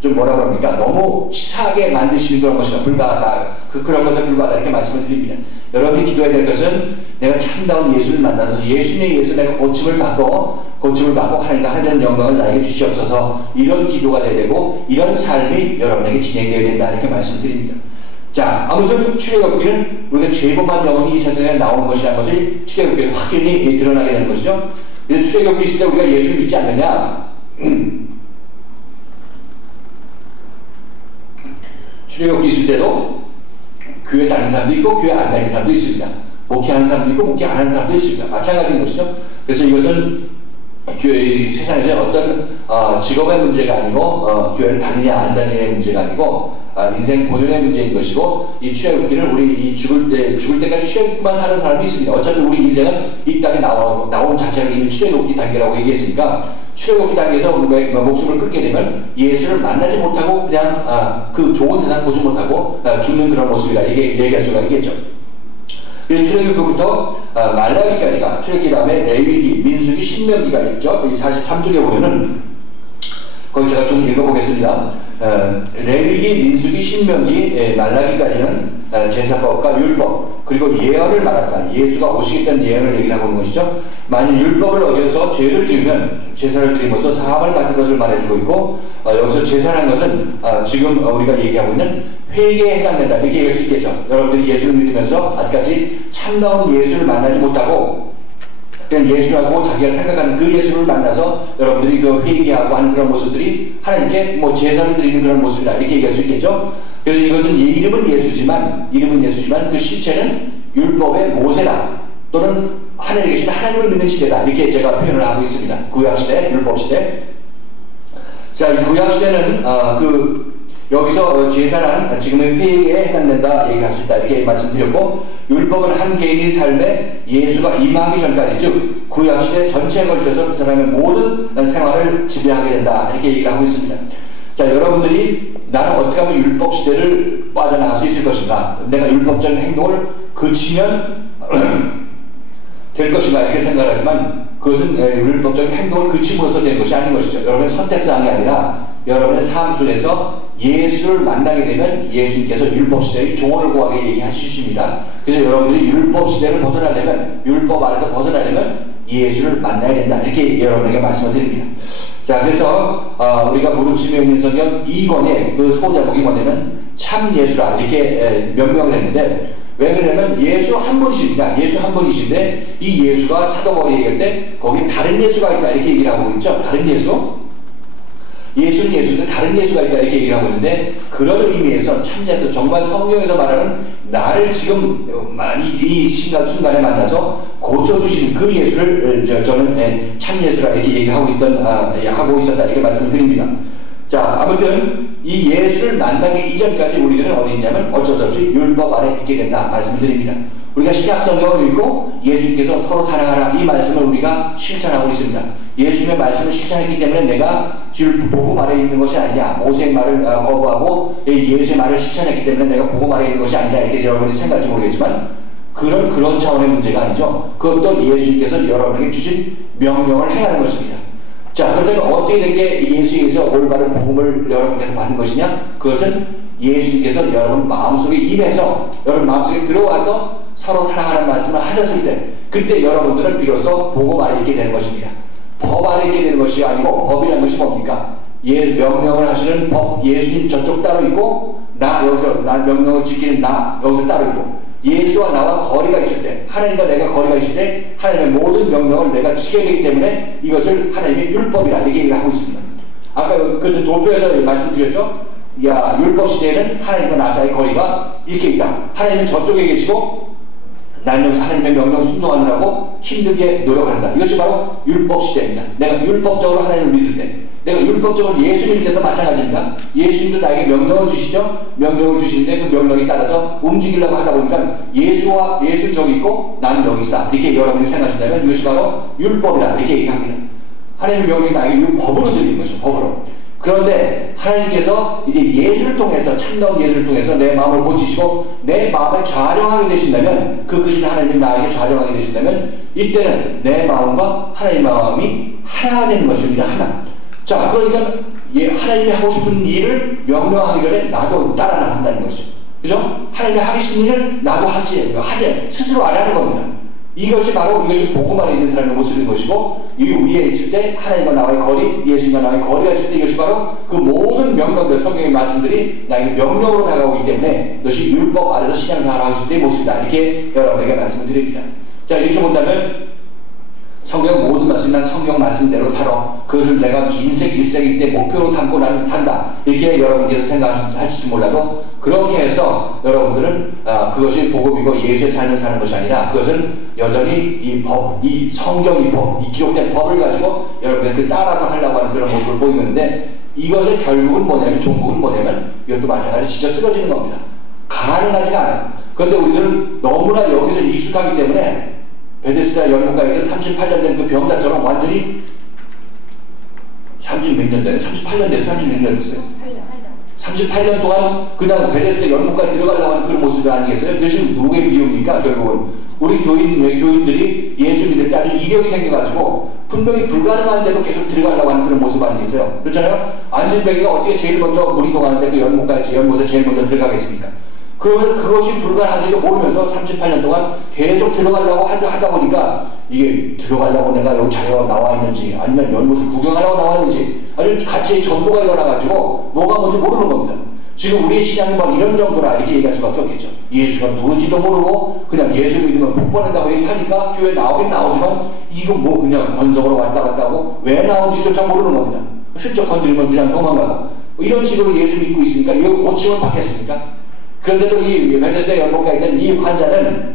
좀 뭐라 그럽니까? 너무 치사하게 만드시는 그런 것이라 불과하다. 그런 것에 불과하다 이렇게 말씀을 드립니다. 여러분이 기도해야 될 것은 내가 참다운 예수를 만나서 예수님에 의해서 내가 고침을 받고 하나님과 하나님의 영광을 나에게 주시옵소서 이런 기도가 되어야 되고 이런 삶이 여러분에게 진행되어야 된다 이렇게 말씀드립니다. 자, 아무튼 출애굽기는 우리가 죄범한 영혼이 이 세상에 나오는 것이라는 것을 출애굽기에서 확연히 드러나게 되는 것이죠. 그래서 출애굽기 시대 우리가 예수를 믿지 않느냐? 출애굽기 시대도 교회 다니는 사람도 있고 교회 안 다니는 사람도 있습니다. 목회하는 사람도 있고 목회 안 하는 사람도 있습니다. 마찬가지인 것이죠. 그래서 이것은 교회 세상에서 어떤 직업의 문제가 아니고 교회를 다니냐 안 다니냐의 문제가 아니고 인생 본연의 문제인 것이고 이 출애굽기는 우리 죽을 때까지 출애굽기만 사는 사람이 있습니다. 어차피 우리 인생은 이 땅에 나온 자체가 이미 출애굽기 단계라고 얘기했으니까 출애굽기 단계에서 목숨을 끊게 되면 예수를 만나지 못하고 그냥 그 좋은 세상 보지 못하고 죽는 그런 모습이다 얘기할 수가 있겠죠. 그래서 출애굽기부터 말라기까지가 출애굽기 다음에 레위기, 민수기, 신명기가 있죠. 이 43쪽에 보면은 거기 제가 좀 읽어보겠습니다. 레위기, 민수기, 신명기, 말라기까지는 제사법과 율법 그리고 예언을 말한다. 예수가 오시겠다는 예언을 얘기하고 있는 것이죠. 만약 율법을 어겨서 죄를 지으면 제사를 드림으로써 사함을 받은 것을 말해주고 있고 여기서 제사라는 것은 지금 우리가 얘기하고 있는 회개에 해당된다 이렇게 얘기할 수 있겠죠. 여러분들이 예수를 믿으면서 아직까지 참다운 예수를 만나지 못하고 그냥 예수라고 자기가 생각하는 그 예수를 만나서 여러분들이 그 회개하고 하는 그런 모습들이 하나님께 제사를 드리는 그런 모습이다 이렇게 얘기할 수 있겠죠. 그래서 이것은 이름은 예수지만 그 실체는 율법의 모세다 또는 하늘에 계신 하나님을 믿는 시대다 이렇게 제가 표현을 하고 있습니다. 구약시대, 율법시대. 자, 이 구약시대는 여기서 제사란 지금의 회개에 해당된다 얘기할 수 있다 이렇게 말씀드렸고 율법은 한 개인의 삶에 예수가 임하기 전까지 즉 구약시대 전체에 걸쳐서 그 사람의 모든 생활을 지배하게 된다 이렇게 얘기를 하고 있습니다. 자, 여러분들이 나는 어떻게 하면 율법시대를 빠져나갈 수 있을 것인가, 내가 율법적인 행동을 그치면 될 것인가 이렇게 생각하지만 그것은 율법적인 행동을 그침으로써 되는 것이 아닌 것이죠. 여러분의 선택사항이 아니라 여러분의 삶 속에서 예수를 만나게 되면 예수님께서 율법시대의 종언을 구하게 얘기해 주십니다. 그래서 여러분들이 율법시대를 벗어나려면 율법 아래서 벗어나려면 예수를 만나야 된다 이렇게 여러분에게 말씀을 드립니다. 자, 그래서 우리가 무릎심에 있는 성경 2권의 그 소제목이 뭐냐면 참 예수라 이렇게 명명을 했는데 왜 그러냐면 예수 한 분이십니다. 예수 한 분이신데 이 예수가 사도 바울이 얘기할 때 거기 다른 예수가 있다 이렇게 얘기를 하고 있죠. 다른 예수? 예수는 예수인데 다른 예수가 있다 이렇게 얘기를 하고 있는데 그런 의미에서 참 예수 정말 성경에서 말하는 나를 지금 이 순간에 만나서 고쳐주시는 그 예수를 저는 참 예수라 이렇게 얘기하고 하고 있었다 이렇게 말씀을 드립니다. 자, 아무튼 이 예수를 만나기 이전까지 우리들은 어디 있냐면 어쩔 수 없이 율법 아래 있게 된다 말씀드립니다. 우리가 신약성경을 읽고 예수님께서 서로 사랑하라 이 말씀을 우리가 실천하고 있습니다. 예수님의 말씀을 실천했기 때문에 내가 복음 아래 있는 것이 아니냐, 모세의 말을 거부하고 예수의 말을 실천했기 때문에 내가 복음 아래 있는 것이 아니냐 이렇게 여러분이 생각할지 모르겠지만 그런 차원의 문제가 아니죠. 그것도 예수님께서 여러분에게 주신 명령을 해야 하는 것입니다. 자, 그렇다면 어떻게 된 게 예수에서 올바른 복음을 여러분께서 받은 것이냐? 그것은 예수님께서 여러분 마음속에 임해서 여러분 마음속에 들어와서 서로 사랑하는 말씀을 하셨을 때 그때 여러분들은 비로소 복음 아래 있게 되는 것입니다. 법 아래 있게 되는 것이 아니고 법이라는 것이 뭡니까? 명령을 하시는 법 예수님 저쪽 따로 있고 나 여기서 나 명령을 지키는 나 여기서 따로 있고 예수와 나와 거리가 있을 때 하나님과 내가 거리가 있을 때 하나님의 모든 명령을 내가 지켜야 되기 때문에 이것을 하나님의 율법이라 이렇게 얘기를 하고 있습니다. 아까 그때 도표에서 말씀드렸죠. 야 율법 시대에는 하나님과 나 사이 거리가 이렇게 있다. 하나님은 저쪽에 계시고 나는 여기서 하나님의 명령 순종하느라고 힘들게 노력한다. 이것이 바로 율법 시대입니다. 내가 율법적으로 하나님을 믿을 때 내가 율법적으로 예수 믿을 때도 마찬가지입니다. 예수님도 나에게 명령을 주시죠. 명령을 주시는데 그 명령에 따라서 움직이려고 하다 보니까 예수 저기 있고 나는 여기 있다. 이렇게 여러분이 생각하신다면 이것이 바로 율법이다. 이렇게 얘기합니다. 하나님의 명령이 나에게 법으로 들리는 것이죠. 법으로. 그런데 하나님께서 이제 예수를 통해서 참다운 예수를 통해서 내 마음을 고치시고 내 마음을 좌정하게 되신다면 그 크신 하나님이 나에게 좌정하게 되신다면 이때는 내 마음과 하나님의 마음이 하나가 되는 것입니다. 하나. 자 그러니까 하나님이 하고 싶은 일을 명령하기 전에 나도 따라 나선다는 것이죠. 그죠? 하나님이 하기 싶은 일을 나도 하지 스스로 안 하는 겁니다. 이것이 복음 안에 있는 사람의 모습인 것이고 이 위에 있을 때 하나님과 나와의 거리 예수님과 나와의 거리가 있을 때 이것이 바로 그 모든 명령들 성경의 말씀들이 나에게 명령으로 다가오기 때문에 이것이 율법 아래서 신앙생활을 하실 때의 모습이다. 이렇게 여러분에게 말씀을 드립니다. 자 이렇게 본다면 성경 모든 말씀 난 성경 말씀대로 살아 그것을 내가 인생 일생일 때 목표로 삼고 나는 산다. 이렇게 여러분께서 생각하실지 몰라도 그렇게 해서 여러분들은 그것이 복음이고 예수의 삶을 사는 것이 아니라 그것은 여전히 이 성경의 법, 이 기록된 법을 가지고 여러분들 그 따라서 하려고 하는 그런 모습을 보이고 있는데 이것의 결국은 뭐냐면 종국은 뭐냐면 이것도 마찬가지로 지쳐 쓰러지는 겁니다. 가능하지가 않아요. 그런데 우리들은 너무나 여기서 익숙하기 때문에 베데스다 연못가에 38년 된 그 병자처럼 완전히 30몇 년 됐네. 38년 됐어요. 36년 됐어요. 38년 동안 그냥 베데스다 연못가에 들어가려고 하는 그런 모습이 아니겠어요? 그것이 누구의 비유입니까? 결국은 우리 교인들이 예수 믿을 때 아주 이력이 생겨가지고 분명히 불가능한데도 계속 들어가려고 하는 그런 모습 아니겠어요? 그렇잖아요? 안진뱅이가 어떻게 제일 먼저 물이 동하는데 그 연못에 제일 먼저 들어가겠습니까? 그러면 그것이 불가능한지도 모르면서 38년 동안 계속 들어가려고 하다 보니까 이게 들어가려고 내가 여기 자리가 나와 있는지 아니면 연못을 구경하려고 나와 있는지 아주 가치의 전도가 일어나가지고 뭐가 뭔지 모르는 겁니다. 지금 우리의 신앙이 막 이런 정도라 이렇게 얘기할 수밖에 없겠죠. 예수가 누구지도 모르고 그냥 예수 믿으면 복 받는다고 얘기하니까 교회 나오긴 나오지만 이거 뭐 그냥 권성으로 왔다 갔다 하고 왜 나온지조차 모르는 겁니다. 슬쩍 건드리면 그냥 도망가고 이런 식으로 예수 믿고 있으니까 이거 고침을 받겠습니까? 그런데도 이 베데스다 연못가에 있는 이 환자는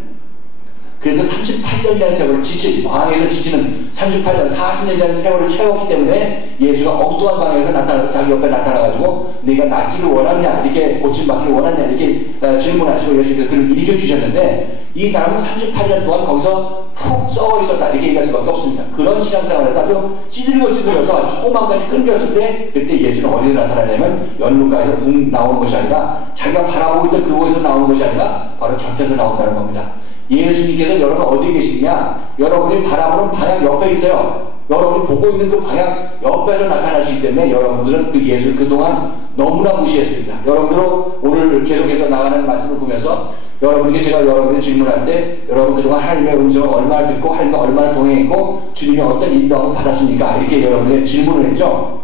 그래도 38년이라는 세월을 광야에서 지치는 38년, 40년이라는 세월을 채웠기 때문에 예수가 엉뚱한 방에서 나타나서 자기 옆에 나타나가지고 네가 낫기를 원하느냐 이렇게 고침받기를 원하느냐 이렇게 질문하시고 예수님께서 그를 일으켜 주셨는데 이 사람은 38년 동안 거기서 푹 썩어 있었다 이렇게 얘기할 수밖에 없습니다. 그런 신앙생활에서 아주 찌들어서 아주 소망까지 끊겼을 때 그때 예수는 어디서 나타나냐면 연못가에서 붕 나오는 것이 아니라 자기가 바라보고 있던 그곳에서 나오는 것이 아니라 바로 곁에서 나온다는 겁니다. 예수님께서 여러분 어디 계시냐? 여러분이 바라보는 방향 옆에 있어요. 여러분이 보고 있는 그 방향 옆에서 나타나시기 때문에 여러분들은 그 예수를 그동안 너무나 무시했습니다. 여러분들은 오늘 계속해서 나가는 말씀을 보면서 여러분에게 제가 여러분이 질문할 때 여러분 그동안 하나님의 음성을 얼마나 듣고 하나님과 얼마나 동행했고 주님이 어떤 인도함을 받았습니까? 이렇게 여러분에게 질문을 했죠.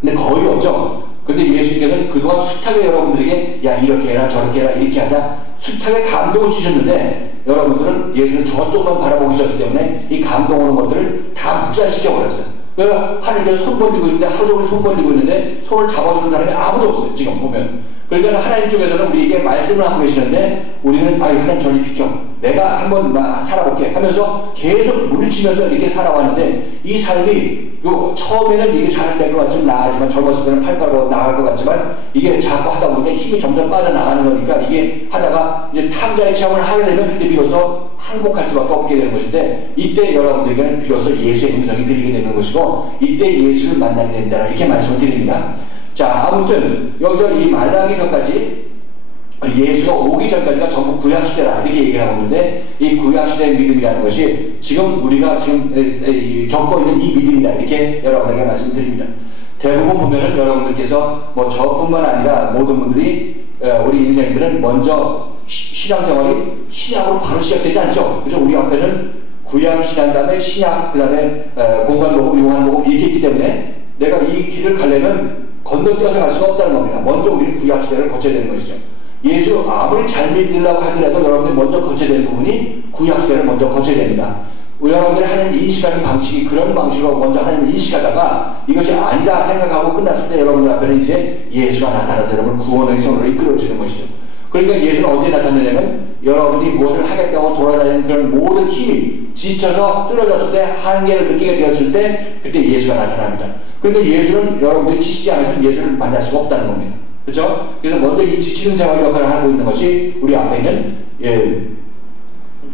근데 거의 없죠. 근데 예수님께서는 그동안 숱하게 여러분들에게 야 이렇게 해라 저렇게 해라 이렇게 하자 숱하게 감동을 주셨는데 여러분들은 예수를 저쪽만 바라보고 있었기 때문에 이 감동 오는 것들을 다 묵살시켜 버렸어요. 그래서 하나님께서 손 벌리고 있는데 하루 종일 손 벌리고 있는데 손을 잡아주는 사람이 아무도 없어요. 지금 보면. 그러니까 하나님 쪽에서는 우리에게 말씀을 하고 계시는데 우리는 아유 하나님 저리 비켜 내가 한번 살아볼게 하면서 계속 물리치면서 이렇게 살아왔는데 이 삶이 처음에는 이게 잘 될 것 같지만 나아지만 젊었을 때는 팔 빨고 나갈 것 같지만 이게 자꾸 하다 보니까 힘이 점점 빠져나가는 거니까 이게 하다가 이제 탐자의 체험을 하게 되면 그때 비로소 항복할 수밖에 없게 되는 것인데 이때 여러분들에게는 비로소 예수의 음성이 들리게 되는 것이고 이때 예수를 만나게 된다 이렇게 말씀을 드립니다. 자 아무튼 여기서 이 말라기서까지 예수가 오기 전까지가 전부 구약시대라 이렇게 얘기를 하고 있는데 이 구약시대의 믿음이라는 것이 지금 우리가 지금 겪고 있는 이 믿음이다 이렇게 여러분에게 말씀드립니다. 대부분 보면은 여러분들께서 뭐 저뿐만 아니라 모든 분들이 우리 인생들은 먼저 신앙생활이 신약으로 바로 시작되지 않죠. 그래서 우리 앞에는 구약 신앙 다음에 신약 그 다음에 공간복음, 요한복음 이렇게 있기 때문에 내가 이 길을 가려면 건너뛰어서 갈 수가 없다는 겁니다. 먼저 우리는 구약 시대를 거쳐야 되는 것이죠. 예수 아무리 잘 믿으려고 하더라도 여러분들이 먼저 거쳐야 되는 부분이 구약 시대를 먼저 거쳐야 됩니다. 여러분들이 하나님 인식하는 방식이 그런 방식으로 먼저 하나님을 인식하다가 이것이 아니다 생각하고 끝났을 때 여러분들 앞에는 이제 예수가 나타나서 여러분을 구원의 손으로 이끌어주는 것이죠. 그러니까 예수는 언제 나타나냐면 여러분이 무엇을 하겠다고 돌아다니는 그런 모든 힘이 지쳐서 쓰러졌을 때 한계를 느끼게 되었을 때 그때 예수가 나타납니다. 그러니까 예수는 여러분들이 지치지 않으면 예수를 만날 수가 없다는 겁니다. 그렇죠? 그래서 먼저 이 지치는 생활 역할을 하고 있는 것이 우리 앞에 있는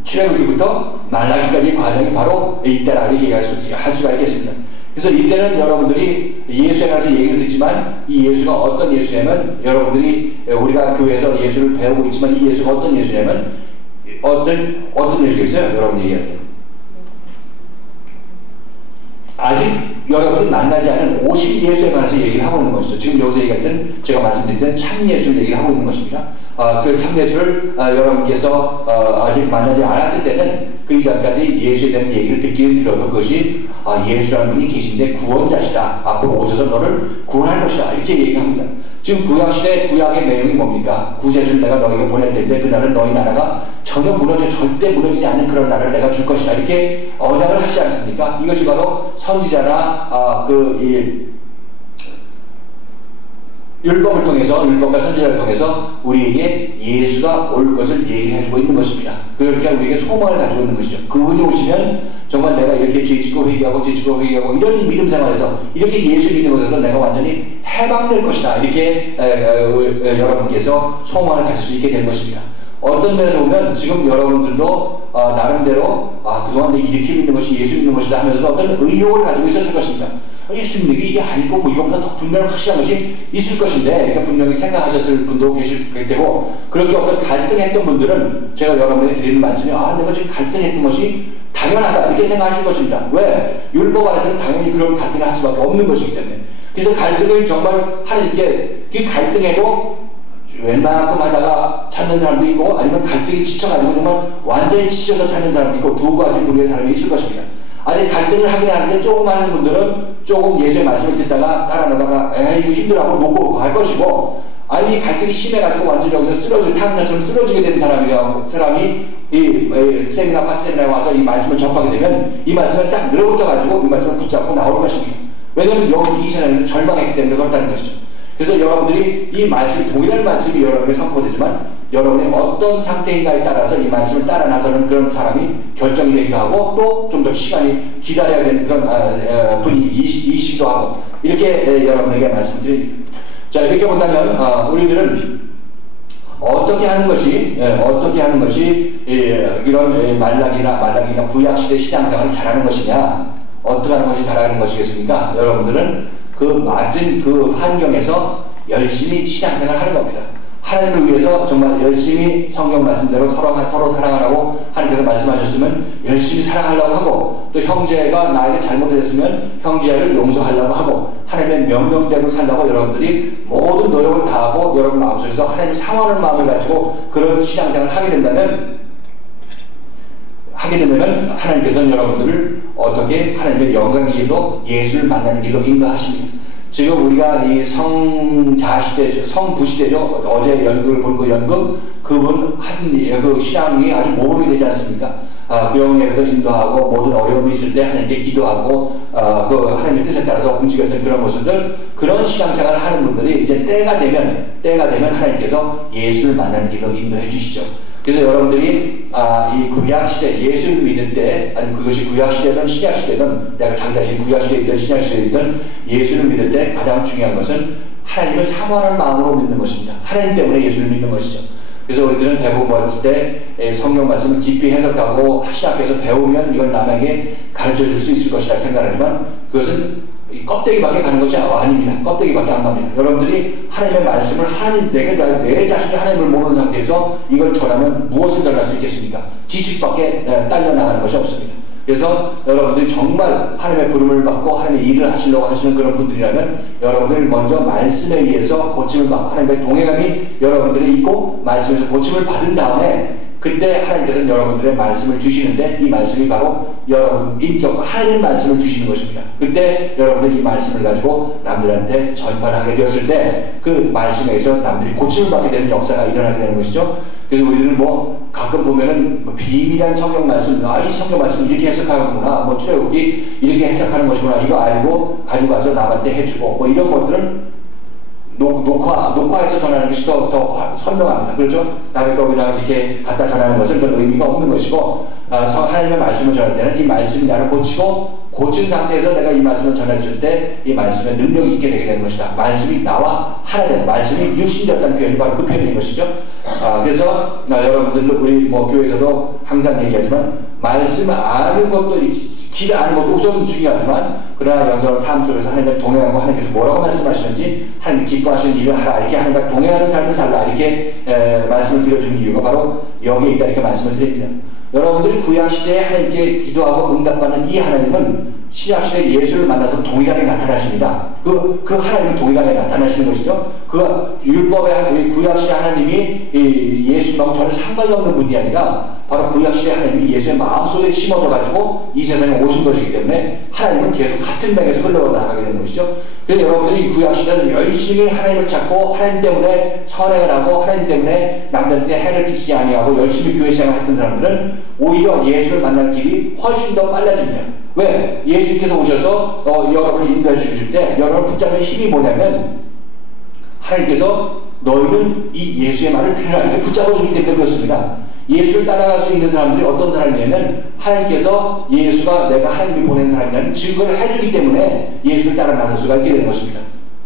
출애굽기부터 말라기까지 과정이 바로 이때라 이렇게 할 수가 있겠습니다. 그래서 이때는 여러분들이 예수에 관해서 얘기를 듣지만 이 예수가 어떤 예수냐면 여러분들이 우리가 교회에서 예수를 배우고 있지만 이 예수가 어떤 예수냐면 어떤 예수겠어요? 여러분 얘기하세요. 아직 여러분이 만나지 않은 오실 예수에 관해서 얘기를 하고 있는 것이죠. 지금 여기서 얘기할 때는 제가 말씀드린 참 예수를 얘기를 하고 있는 것입니다. 그 참 예수를 여러분께서 아직 만나지 않았을 때는 그 이전까지 예수에 대한 얘기를 듣기는 들어도 그것이 예수라는 분이 계신데 구원자시다. 앞으로 오셔서 너를 구원할 것이다. 이렇게 얘기합니다. 지금 구약시대 구약의 내용이 뭡니까? 구세주를 내가 너에게 보낼 텐데 그날은 너희 나라가 전혀 절대 무너지지 않는 그런 나라를 내가 줄 것이다. 이렇게 언약을 하시지 않습니까? 이것이 바로 선지자나 율법을 통해서, 율법과 선지자를 통해서 우리에게 예수가 올 것을 얘기해주고 있는 것입니다. 그러니까 우리에게 소망을 가지고 있는 것이죠. 그분이 오시면 정말 내가 이렇게 죄짓고 회개하고 이런 믿음 생활에서 이렇게 예수 믿는 것에서 내가 완전히 해방될 것이다. 이렇게 여러분께서 소망을 가질 수 있게 된 것입니다. 어떤 면에서 보면 지금 여러분들도 나름대로 그동안 내가 이렇게 믿는 것이 예수 믿는 것이다 하면서도 어떤 의욕을 가지고 있었을 것입니다. 예수 믿는 게 이게 아니고 뭐 이거보다 더 분명히 확실한 것이 있을 것인데 그러니까 분명히 생각하셨을 분도 계실 테고 그렇게 어떤 갈등했던 분들은 제가 여러분에게 드리는 말씀이 내가 지금 갈등했던 것이 당연하다 이렇게 생각하실 것입니다. 왜? 율법 안에서는 당연히 그런 갈등을 할 수밖에 없는 것이기 때문에 그래서 갈등을 정말 하나님께 그 갈등에도 웬만큼 하다가 찾는 사람도 있고 아니면 갈등이 지쳐가지고 정말 완전히 지쳐서 찾는 사람도 있고 두 가지 분류의 사람이 있을 것입니다. 아직 갈등을 하긴 하는데 조금 하는 분들은 조금 예수의 말씀을 듣다가 따라 나다가 이거 힘들어하고 놓고 갈 것이고 아니 갈등이 심해가지고 완전히 여기서 타임사처럼 쓰러지게 되는 사람이 이 세미나 파세미나에 와서 이 말씀을 접하게 되면 이 말씀을 딱 늘어붙어가지고 이 말씀을 붙잡고 나올 것입니다. 왜냐하면 여기서 이 세상에서 절망했기 때문에 그렇다는 것이죠. 그래서 여러분들이 이 말씀이 동일한 말씀이 여러분에게 선포되지만 여러분이 어떤 상태인가에 따라서 이 말씀을 따라 나서는 그런 사람이 결정이 되기도 하고 또 좀 더 시간이 기다려야 되는 그런 분이시기도 하고 이렇게 여러분에게 말씀드립니다. 자 이렇게 본다면 우리들은 어떻게 하는 것이 이런 말라기나 구약시대 신앙생활을 잘하는 것이냐 어떻게 하는 것이 잘하는 것이겠습니까? 여러분들은 그 맞은 그 환경에서 열심히 신앙생활을 하는 겁니다. 하나님을 위해서 정말 열심히 성경 말씀대로 서로 사랑하라고 하나님께서 말씀하셨으면 열심히 사랑하려고 하고 또 형제가 나에게 잘못했으면 형제를 용서하려고 하고 하나님의 명령대로 살려고 여러분들이 모든 노력을 다하고 여러분 마음속에서 하나님을 사모하는 마음을 가지고 그런 신앙생활을 하게 된다면 하나님께서는 여러분들을 어떻게 하나님의 영광의 길로 예수를 만나는 길로 인도하십니다. 지금 우리가 이 성자시대죠, 성부시대죠. 어제 연극을 본 그 연극, 그분 하신 그 신앙이 아주 모범이 되지 않습니까? 구역예배도 인도하고 모든 어려움이 있을 때 하나님께 기도하고 그 하나님의 뜻에 따라서 움직였던 그런 모습들, 그런 신앙생활을 하는 분들이 이제 때가 되면 하나님께서 예수를 만나는 길로 인도해 주시죠. 그래서 여러분들이 이 구약시대 예수를 믿을 때 아니면 그것이 구약시대든 신약시대든 내가 장자신 구약시대이든 신약시대이든 예수를 믿을 때 가장 중요한 것은 하나님을 사모하는 마음으로 믿는 것입니다. 하나님 때문에 예수를 믿는 것이죠. 그래서 우리들은 대부분 봤을 때 성경 말씀을 깊이 해석하고 신학에서 배우면 이걸 남에게 가르쳐 줄 수 있을 것이라 생각하지만 그것은 껍데기밖에 가는 것이 아닙니다. 껍데기밖에 안 갑니다. 여러분들이 하나님의 말씀을 내 자신이 하나님을 모르는 상태에서 이걸 전하면 무엇을 전할 수 있겠습니까? 지식밖에 딸려 나가는 것이 없습니다. 그래서 여러분들이 정말 하나님의 부름을 받고 하나님의 일을 하시려고 하시는 그런 분들이라면 여러분들이 먼저 말씀에 의해서 고침을 받고 하나님의 동행함이 여러분들이 있고 말씀에서 고침을 받은 다음에 그때 하나님께서는 여러분들의 말씀을 주시는데 이 말씀이 바로 여러분 인격과 하나님의 말씀을 주시는 것입니다. 그때 여러분들이 이 말씀을 가지고 남들한테 전파를 하게 되었을 때 그 말씀에 의해서 남들이 고침을 받게 되는 역사가 일어나게 되는 것이죠. 그래서 우리는 뭐 가끔 보면은 뭐 비밀한 성경 말씀, 이 성경 말씀 이렇게 해석하는구나, 뭐 출애굽기 이렇게 해석하는 것이구나, 이거 알고 가지고 가서 남한테 해주고 뭐 이런 것들은 녹화해서 전하는 것이 더 선명합니다. 그렇죠? 남의 거 그냥 이렇게 갖다 전하는 것은 별 의미가 없는 것이고, 하나님의 말씀을 전할 때는 이 말씀이 나를 고친 상태에서 내가 이 말씀을 전했을 때 이 말씀의 능력이 있게 되게 되는 것이다. 말씀이 나와 하나 되는, 말씀이 육신되었다는 표현이 바로 그 표현인 것이죠. 그래서 여러분들 우리 뭐 교회에서도 항상 얘기하지만 말씀 아는 것도 길 아는 것도 우선 중요하지만 그러나 여러분 삶 속에서 하나님과 동행하고 하나님께서 뭐라고 말씀하시는지 하나님 기뻐하시는 일을 하라, 이렇게 하나님과 동행하는 삶을 살라, 이렇게 말씀을 드려주는 이유가 바로 여기에 있다, 이렇게 말씀을 드립니다. 여러분들이 구약시대에 하나님께 기도하고 응답받는 이 하나님은 신약시대 예수를 만나서 동일하게 나타나십니다. 그 하나님은 동일하게 나타나시는 것이죠. 그 율법의 구약시대 하나님이 예수님하고 전혀 상관이 없는 분이 아니라 바로 구약시대 하나님이 예수의 마음속에 심어져가지고 이 세상에 오신 것이기 때문에 하나님은 계속 같은 맥에서 흘러나가게 되는 것이죠. 그래서 여러분들이 구약시대에서 열심히 하나님을 찾고 하나님 때문에 선행을 하고 하나님 때문에 남들한테 해를 끼치지 아니하고 열심히 교회 생활을 했던 사람들은 오히려 예수를 만날 길이 훨씬 더 빨라집니다. 왜? 예수님께서 오셔서 여러분을 인도해 주실 때 여러분을 붙잡는 힘이 뭐냐면 하나님께서 너희는 이 예수의 말을 들으라 이렇게 붙잡아 주기 때문에 그렇습니다. 예수를 따라갈 수 있는 사람들이 어떤 사람이냐면 하나님께서 예수가 내가 하나님이 보낸 사람이라는 증거를 해주기 때문에 예수를 따라 나설 수가 있게 되는 것입니다.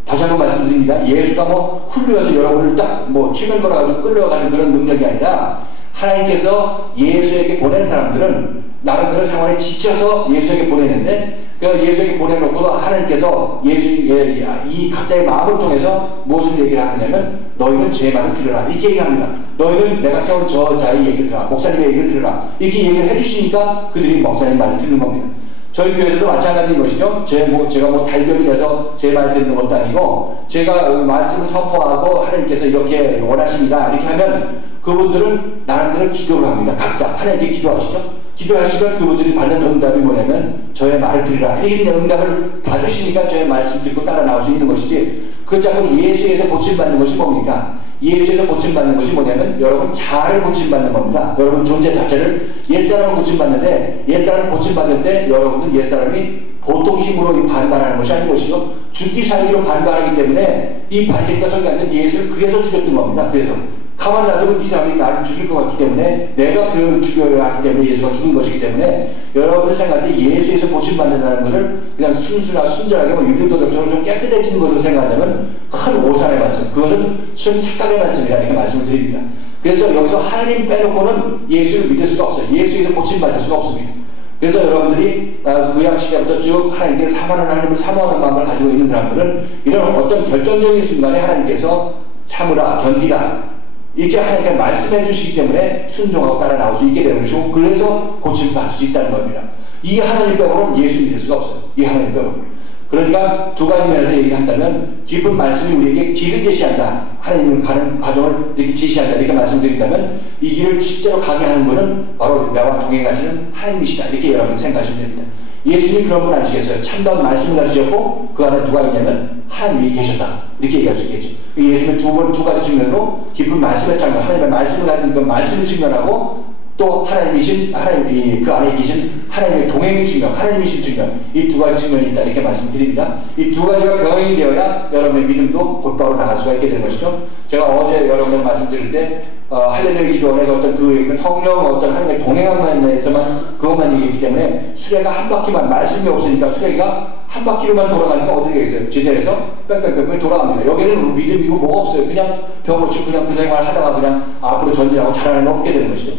다시 한번 말씀드립니다. 예수가 뭐 훌륭해서 여러분을 딱 뭐 최면 걸어가지고 끌려가는 그런 능력이 아니라 하나님께서 예수에게 보낸 사람들은 나름대로 상황에 지쳐서 예수에게 보내는데 그 예수에게 보내놓고도 하나님께서 예수의 이 각자의 마음을 통해서 무엇을 얘기를 하느냐면 너희는 제 말을 들으라 이렇게 얘기합니다. 너희는 내가 세운 저 자의 얘기를 들으라, 목사님의 얘기를 들으라 이렇게 얘기를 해주시니까 그들이 목사님 말을 듣는 겁니다. 저희 교회에서도 마찬가지인 것이죠. 제가 뭐 달변이라서 제 말을 듣는 것도 아니고 제가 말씀을 선포하고 하나님께서 이렇게 원하십니다 이렇게 하면 그분들은 나름대로 기도를 합니다. 각자 하나님께 기도하시죠. 기도하시면 그분들이 받는 응답이 뭐냐면 저의 말을 들으라 이렇게 응답을 받으시니까 저의 말씀 듣고 따라 나올 수 있는 것이지, 그 자꾸 예수에서 고침받는 것이 뭡니까? 예수에서 고침받는 것이 뭐냐면 여러분 자아를 고침받는 겁니다. 여러분 존재 자체를, 옛사람을 고침받는데 옛사람을 고침받을 때 여러분들 옛사람이 보통 힘으로 반발하는 것이 아닌 것이죠. 죽기 살기로 반발하기 때문에 이 발생과 설교하는 예수를 그래서 죽였던 겁니다. 그래서 가만 놔두면 이 사람이 나를 죽일 것 같기 때문에 내가 그를 죽여야 하기 때문에 예수가 죽은 것이기 때문에 여러분들 생각할 때 예수에서 고침받는다는 것을 그냥 순전하게 뭐 유리도덕적으로 좀 깨끗해지는 것으로 생각한다면 큰 오산의 말씀, 그것은 좀 착각의 말씀이다 이렇게 말씀을 드립니다. 그래서 여기서 하나님 빼놓고는 예수를 믿을 수가 없어요. 예수에서 고침받을 수가 없습니다. 그래서 여러분들이 구약 시대부터 쭉 하나님께 하나님을 사모하는 마음을 가지고 있는 사람들은 이런 어떤 결정적인 순간에 하나님께서 참으라 견디라 이렇게 하나님께 말씀해 주시기 때문에 순종하고 따라 나올 수 있게 되는 것이고, 그래서 고침을 받을 수 있다는 겁니다. 이 하나님 빼고는 예수 믿을 수가 없어요. 이 하나님 빼고는. 그러니까 두 가지 면에서 얘기한다면 깊은 말씀이 우리에게 길을 제시한다, 하나님을 가는 과정을 이렇게 지시한다 이렇게 말씀드린다면 이 길을 실제로 가게 하는 분은 바로 나와 동행하시는 하나님이시다 이렇게 여러분 생각하시면 됩니다. 예수님이 그런 분 아니시겠어요? 참다운 말씀을 가지셨고 그 안에 누가 있냐면 하나님이 계셨다 이렇게 얘기할 수 있겠죠. 예수님은 두 가지 측면으로 깊은 말씀의 측면, 하나님의 말씀을 가진 그 말씀의 측면하고 또 하나님이 그 안에 계신 하나님의 동행의 측면, 하나님이신 측면, 이 두 가지 측면이 있다 이렇게 말씀드립니다. 이 두 가지가 병행이 되어야 여러분의 믿음도 곧바로 나갈 수가 있게 되는 것이죠. 제가 어제 여러분들 말씀드릴 때 할렐루야 기도원의 어떤 그 성령 어떤 하나님의 동행함에서만 그것만 얘기했기 때문에 수레가 한 바퀴만, 말씀이 없으니까 수레가 한 바퀴로만 돌아가니까 어디에 계세요? 제자리에서 뺑뺑뺑뺑 돌아갑니다. 여기는 믿음이고 뭐가 없어요. 그냥 병고치 그냥 그 생활 하다가 그냥 앞으로 전진하고 잘하는 거 없게 되는 것이죠.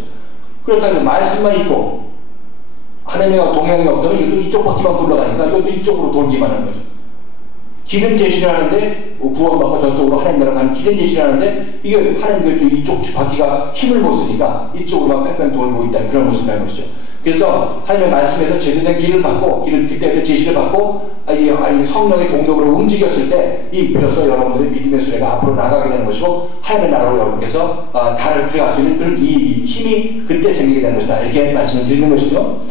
그렇다면 말씀만 있고 하나님과 동행이 없다면 이것도 이쪽 바퀴만 굴러가니까 이것도 이쪽으로 돌기만 하는 거죠. 길은 제시를 하는데 구원받고 저쪽으로 하나님 나라로 가는 길은 제시를 하는데 이게 하나님께 이쪽 바퀴가 힘을 못 쓰니까 이쪽으로만 뺑뺑 돌고 있다는 그런 모습이라는 것이죠. 그래서 하나님의 말씀에서 제대로 된 길을 받고 그때부터 제시를 받고 성령의 동력으로 움직였을 때 이 비로소 여러분들의 믿음의 수레가 앞으로 나가게 되는 것이고 하나님의 나라로 여러분께서 달을 들어갈 수 있는 그런 이 힘이 그때 생기게 되는 것이다. 이렇게 말씀을 드리는 것이죠.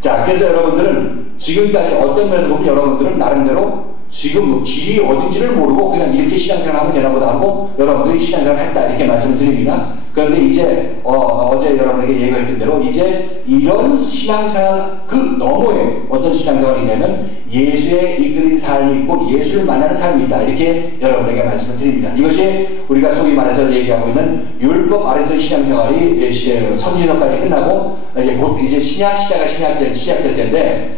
자, 그래서 여러분들은 지금까지 어떤 면에서 보면 여러분들은 나름대로 지금 길이 어딘지를 모르고 그냥 이렇게 신앙생활 하면 되나 보다 하고 여러분들이 신앙생활을 했다 이렇게 말씀을 드립니다. 그런데 이제 어제 여러분에게 얘기했던 대로 이제 이런 신앙생활 그 너머에 어떤 신앙생활이냐면 예수의 이끄는 삶이 있고 예수를 만나는 삶이 있다 이렇게 여러분에게 말씀을 드립니다. 이것이 우리가 소위 말해서 얘기하고 있는 율법 아래서 신앙생활이 선지서까지 끝나고 이제 곧 이제 신약 시대가 시작될 텐데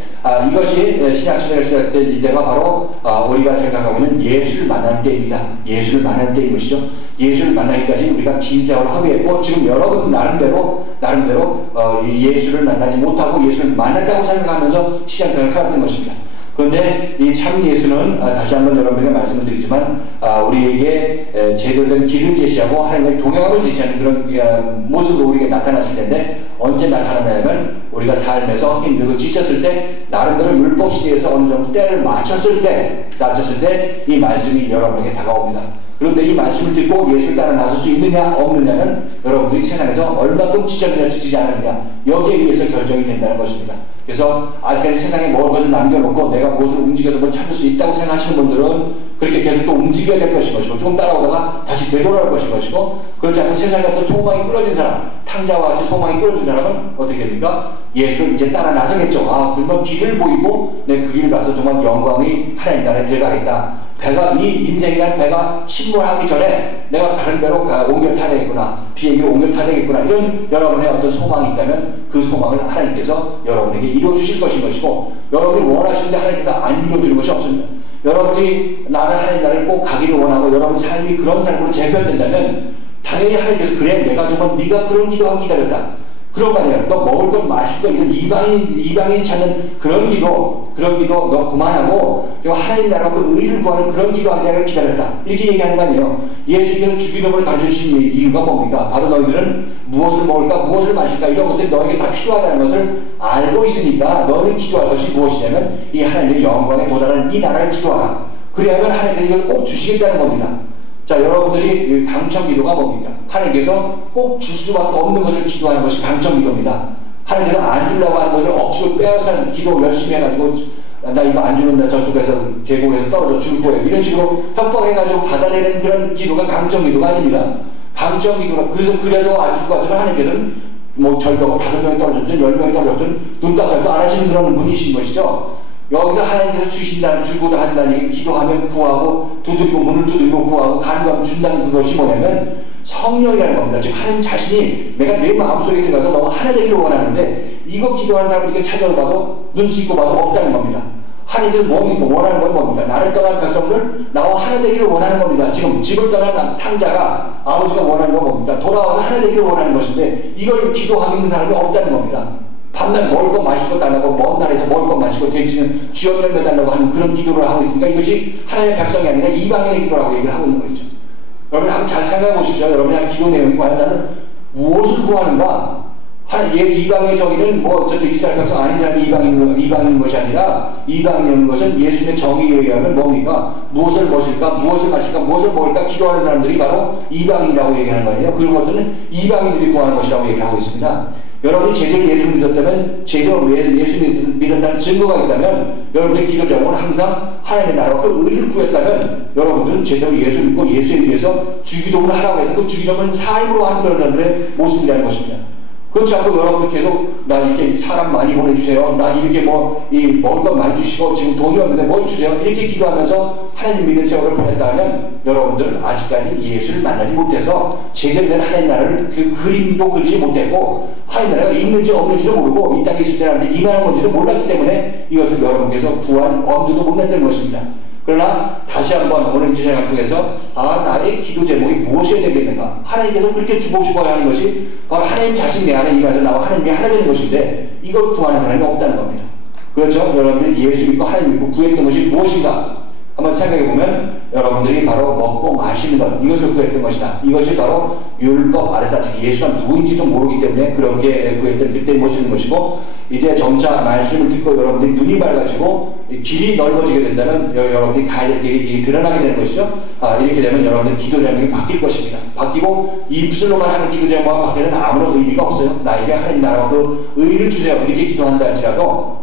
이것이 신약 시대가 시작될 때가 바로 우리가 생각하고 있는 예수를 만나는 때입니다. 예수를 만나는 때인 것이죠. 예수를 만나기까지 우리가 긴 세월을 허비했고 지금 여러분 나름대로 예수를 만나지 못하고 예수를 만났다고 생각하면서 신앙생활을 해왔던 것입니다. 그런데 이 참 예수는 다시 한번 여러분에게 말씀을 드리지만 우리에게 제대로 된 길을 제시하고 하나님의 동행함을 제시하는 그런 모습으로 우리에게 나타나실 텐데 언제 나타나냐면 우리가 삶에서 힘들고 지쳤을 때 나름대로 율법 시대에서 어느 정도 때를 맞췄을 때 이 말씀이 여러분에게 다가옵니다. 그런데 이 말씀을 듣고 예수를 따라 나설 수 있느냐 없느냐는 여러분들이 세상에서 얼마큼 지쳤느냐 지치지 않느냐 여기에 의해서 결정이 된다는 것입니다. 그래서 아직까지 세상에 먹을 것을 남겨놓고 내가 무엇을 움직여서 뭘 찾을 수 있다고 생각하시는 분들은 그렇게 계속 또 움직여야 될 것인 것이고 조금 따라오다가 다시 되돌아올 것인 것이고 그렇지 않고 세상에 어떤 소망이 끊어진 사람 탕자와 같이 소망이 끊어진 사람은 어떻게 됩니까? 예수를 이제 따라 나서겠죠. 그러면 길을 보이고 내 그 길을 가서 정말 영광이 하나님 나라에 들어가겠다. 이 인생이라는 배가 침몰하기 전에 내가 다른 배로 옮겨 타야 되겠구나. 비행기로 옮겨 타야 되겠구나. 이런 여러분의 어떤 소망이 있다면 그 소망을 하나님께서 여러분에게 이루어주실 것인 것이고 여러분이 원하시는데 하나님께서 안 이루어주는 것이 없습니다. 여러분이 나는 하나님 나라를 꼭 가기를 원하고 여러분 삶이 그런 삶으로 재편된다면 당연히 하나님께서 그래 내가 정말 네가 그런 기도하고 기다렸다. 그런 거 아니야. 너 먹을 것 마실 것 이런 이방인이 찾는 그런 기도 너 그만하고 하나님 나라와 그 의를 구하는 그런 기도하느냐고 기다렸다. 이렇게 얘기하는 거 아니에요. 예수님께서 주기도문을 가르쳐주신 이유가 뭡니까? 바로 너희들은 무엇을 먹을까 무엇을 마실까 이런 것들이 너에게 다 필요하다는 것을 알고 있으니까 너는 기도할 것이 무엇이냐면 이 하나님의 영광에 도달하는 이 나라를 기도하라. 그래야만 하나님께서 이것을 꼭 주시겠다는 겁니다. 자, 여러분들이 강청 기도가 뭡니까? 하나님께서 꼭 줄 수밖에 없는 것을 기도하는 것이 강청 기도입니다. 하나님께서 안 주려고 하는 것을 억지로 빼앗아 기도 열심히 해가지고 나 이거 안 주는데 저쪽에서 계곡에서 떨어져 줄 거예요. 이런 식으로 협박해가지고 받아내는 그런 기도가 강청 기도가 아닙니다. 강청 기도가 그래도 안 줄 것 같으면 하나님께서는 뭐 절벽 5명이 떨어졌든 10명이 떨어졌든 눈 깜짝도 안 하시는 그런 분이신 것이죠. 여기서 하나님께서 주고자 한다는 얘기 기도하면 구하고 문을 두드리고 구하고 간구하면 준다는 그것이 뭐냐면 성령이라는 겁니다. 즉 하나님 자신이 내가 내 마음속에 들어가서 너가 하나 되기를 원하는데 이거 기도하는 사람들에게 찾아봐도 눈 씻고 봐도 없다는 겁니다. 하나님께서 뭡니까? 원하는 건 뭡니까? 나를 떠난 백성들 나와 하나 되기를 원하는 겁니다. 지금 집을 떠난 탕자가 아버지가 원하는 건 뭡니까? 돌아와서 하나 되기를 원하는 것인데 이걸 기도하고 있는 사람이 없다는 겁니다. 밤낮 먹을 것 마실 것 안 하고 먼 날에서 먹을 것 마시고 대신은 주역 열매달라고 하는 그런 기도를 하고 있으니까 이것이 하나님의 백성이 아니라 이방인의 기도라고 얘기를 하고 있는 것이죠. 여러분 한번 잘 생각해 보십시오. 여러분의 기도 내용이 과연 나는 무엇을 구하는가? 이방의 정의는 뭐 저쪽 이스라엘 백성 아닌 사람이 이방인 것이 아니라 이방인인 것은 예수님의 정의에 의하면 뭡니까? 무엇을 마실까? 무엇을 마실까? 무엇을 먹을까? 기도하는 사람들이 바로 이방인이라고 얘기하는 거예요. 그런 것들은 이방인들이 구하는 것이라고 얘기하고 있습니다. 여러분이 제대로 예수를 믿었다면 제대로 예수를 믿었다는 증거가 있다면 여러분의 기도 제목은 항상 하나님의 나라와 그 의를 구했다면 여러분들은 제대로 예수를 믿고 예수에 위해서 주기도문을 하라고 해서 그 주기도문을 삶으로 하는 그런 사람들의 모습이라는 것입니다. 그렇지 않고 여러분들 계속 나 이렇게 사람 많이 보내주세요. 나 이렇게 먹을 것 많이 주시고 지금 돈이 없는데 뭘 주세요. 이렇게 기도하면서 하나님 믿는 세월을 보냈다면 여러분들은 아직까지 예수를 만나지 못해서 제대로 된 하나님 나라를 그 그림도 그리지 못했고 하나님 나라가 있는지 없는지도 모르고 이 땅에 있을 때한테 임하는 건지도 몰랐기 때문에 이것을 여러분께서 구한 엄두도 못 냈던 것입니다. 그러나 다시 한번 오늘 기사를 통해서 나의 기도 제목이 무엇이어야 되겠는가? 하나님께서 그렇게 주고 싶어야 하는 것이 바로 하나님 자신 내 안에 임해서 나와 하나님이 하나 되는 것인데 이걸 구하는 사람이 없다는 겁니다. 그렇죠? 여러분들이 예수 믿고 하나님 믿고 구했던 것이 무엇인가? 한번 생각해 보면 여러분들이 바로 먹고 마시는 것, 이것을 구했던 것이다. 이것이 바로 율법 아래서 아직 예수가 누구인지도 모르기 때문에 그렇게 구했던 그때 모습인 것이고, 이제 점차 말씀을 듣고 여러분들이 눈이 밝아지고 길이 넓어지게 된다면 여러분들이 가야 될 길이 드러나게 되는 것이죠. 이렇게 되면 여러분들 기도 제목이 바뀔 것입니다. 바뀌고 입술로만 하는 기도 제목과 밖에서는 아무런 의미가 없어요. 나에게 하나님 나라와 그 의를 주세요. 이렇게 기도한다 할지라도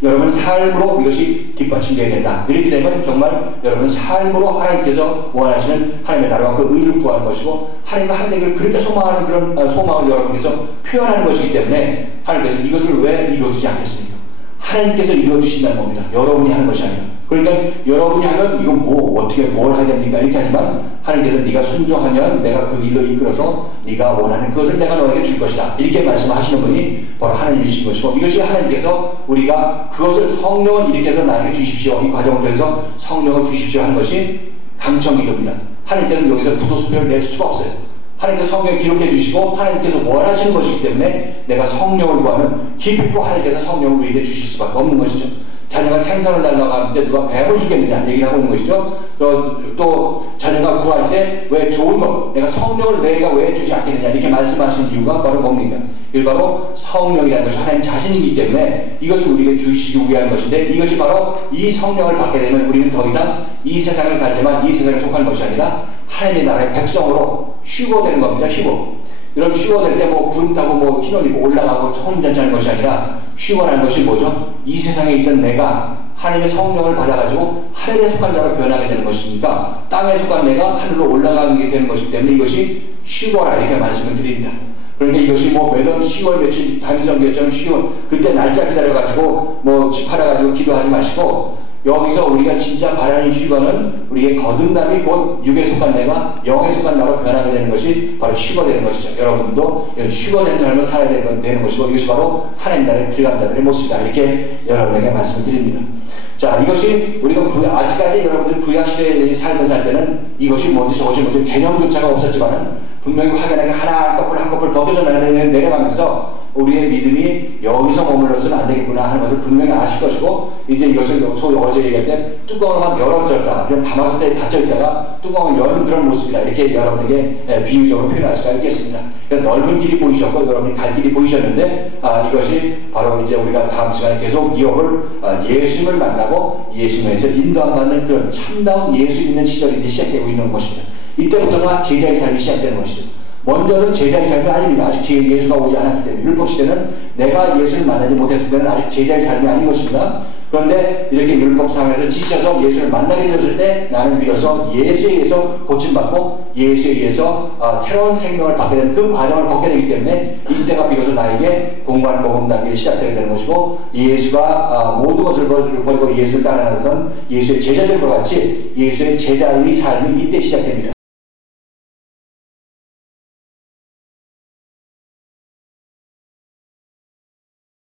여러분 삶으로 이것이 뒷받침되어야 된다. 이렇게 되면 정말 여러분 삶으로 하나님께서 원하시는 하나님의 나라와 그 의를 구하는 것이고, 하나님과 하나님을 그렇게 소망하는 그런 소망을 여러분께서 표현하는 것이기 때문에 하나님께서 이것을 왜 이루어지지 않겠습니까? 하나님께서 이루어주신다는 겁니다. 여러분이 하는 것이 아니라. 그러니까 여러분이 하면 이건 어떻게 뭘 해야 됩니까? 이렇게 하지만 하나님께서 네가 순종하면 내가 그 일로 이끌어서 네가 원하는 그것을 내가 너에게 줄 것이다. 이렇게 말씀하시는 분이 바로 하나님이신 것이고, 이것이 하나님께서 우리가 그것을 성령을 일으켜서 나에게 주십시오. 이 과정을 통해서 성령을 주십시오 하는 것이 강청기도입니다. 하나님께서는 여기서 부도수표를 낼 수가 없어요. 하나님께서 성경을 기록해 주시고 하나님께서 원하시는 것이기 때문에 내가 성령을 구하면 기필코 하나님께서 성령을 우리에게 주실 수밖에 없는 것이죠. 자녀가 생선을 달라고 하는데 누가 뱀을 주겠느냐 얘기를 하고 있는 것이죠. 또 자녀가 구할 때 왜 좋은 것, 내가 성령을 내가 왜 주지 않겠느냐 이렇게 말씀하신 이유가 바로 뭡니까? 이게 바로 성령이라는 것이 하나님 자신이기 때문에 이것을 우리에게 주시기 위한 것인데, 이것이 바로 이 성령을 받게 되면 우리는 더 이상 이 세상을 살지만 이 세상에 속한 것이 아니라 하나님의 나라의 백성으로 휴거되는 겁니다. 휴거. 여러분 휴거될 때 구름 타고 흰옷 입고 올라가고 혼인잔치하는 것이 아니라, 휴거라는 것이 뭐죠? 이 세상에 있던 내가 하나님의 성령을 받아가지고 하늘에 속한 자로 변하게 되는 것이니까, 땅에 속한 내가 하늘로 올라가게 되는 것이기 때문에 이것이 휴거라 이렇게 말씀을 드립니다. 그러니까 이것이 매달 10월 며칠 담임선교처럼 10월 그때 날짜 기다려가지고 집 팔아가지고 기도하지 마시고, 여기서 우리가 진짜 바라는 휴거는 우리의 거듭남이 곧 육에 속한 내가 영에 속한 나로 변하게 되는 것이 바로 휴거되는 것이죠. 여러분도 휴거된 삶을 살아야 되는 것이고, 이것이 바로 하나님 나라에 들어간 자들의 모습이다. 이렇게 여러분에게 말씀드립니다. 자, 이것이 우리가 아직까지 여러분들 구약시대에 살던 때는 이것이 뭔지 저것이 뭔지 개념조차가 없었지만은 분명히 확연하게 하나 한 커플 더 내려가면서 우리의 믿음이 여기서 머물러서는 안 되겠구나 하는 것을 분명히 아실 것이고, 이제 이것을 소위 어제 얘기할 때 뚜껑을 확 열어줬다, 그냥 담았을 때 닫혀있다가 뚜껑을 여는 그런 모습이다. 이렇게 여러분에게 비유적으로 표현할 수가 있겠습니다. 넓은 길이 보이셨고 여러분이 갈 길이 보이셨는데, 이것이 바로 이제 우리가 다음 시간에 계속 이어볼 예수님을 만나고 예수님에서 인도함받는 그런 참다운 예수 있는 시절이 이제 시작되고 있는 것입니다. 이때부터가 제자의 삶이 시작되는 것이죠. 먼저는 제자의 삶이 아닙니다. 아직 예수가 오지 않았기 때문에. 율법시대는 내가 예수를 만나지 못했을 때는 아직 제자의 삶이 아닌 것입니다. 그런데 이렇게 율법상에서 지쳐서 예수를 만나게 되었을 때 나는 비로소 예수에 의해서 고침받고 예수에 의해서 새로운 생명을 받게 되는 그 과정을 걷게 되기 때문에, 이때가 비로소 나에게 공부하는 복음 단계가 시작되게 되는 것이고, 예수가 모든 것을 버리고 예수를 따라나서던 예수의 제자들과 같이 예수의 제자의 삶이 이때 시작됩니다.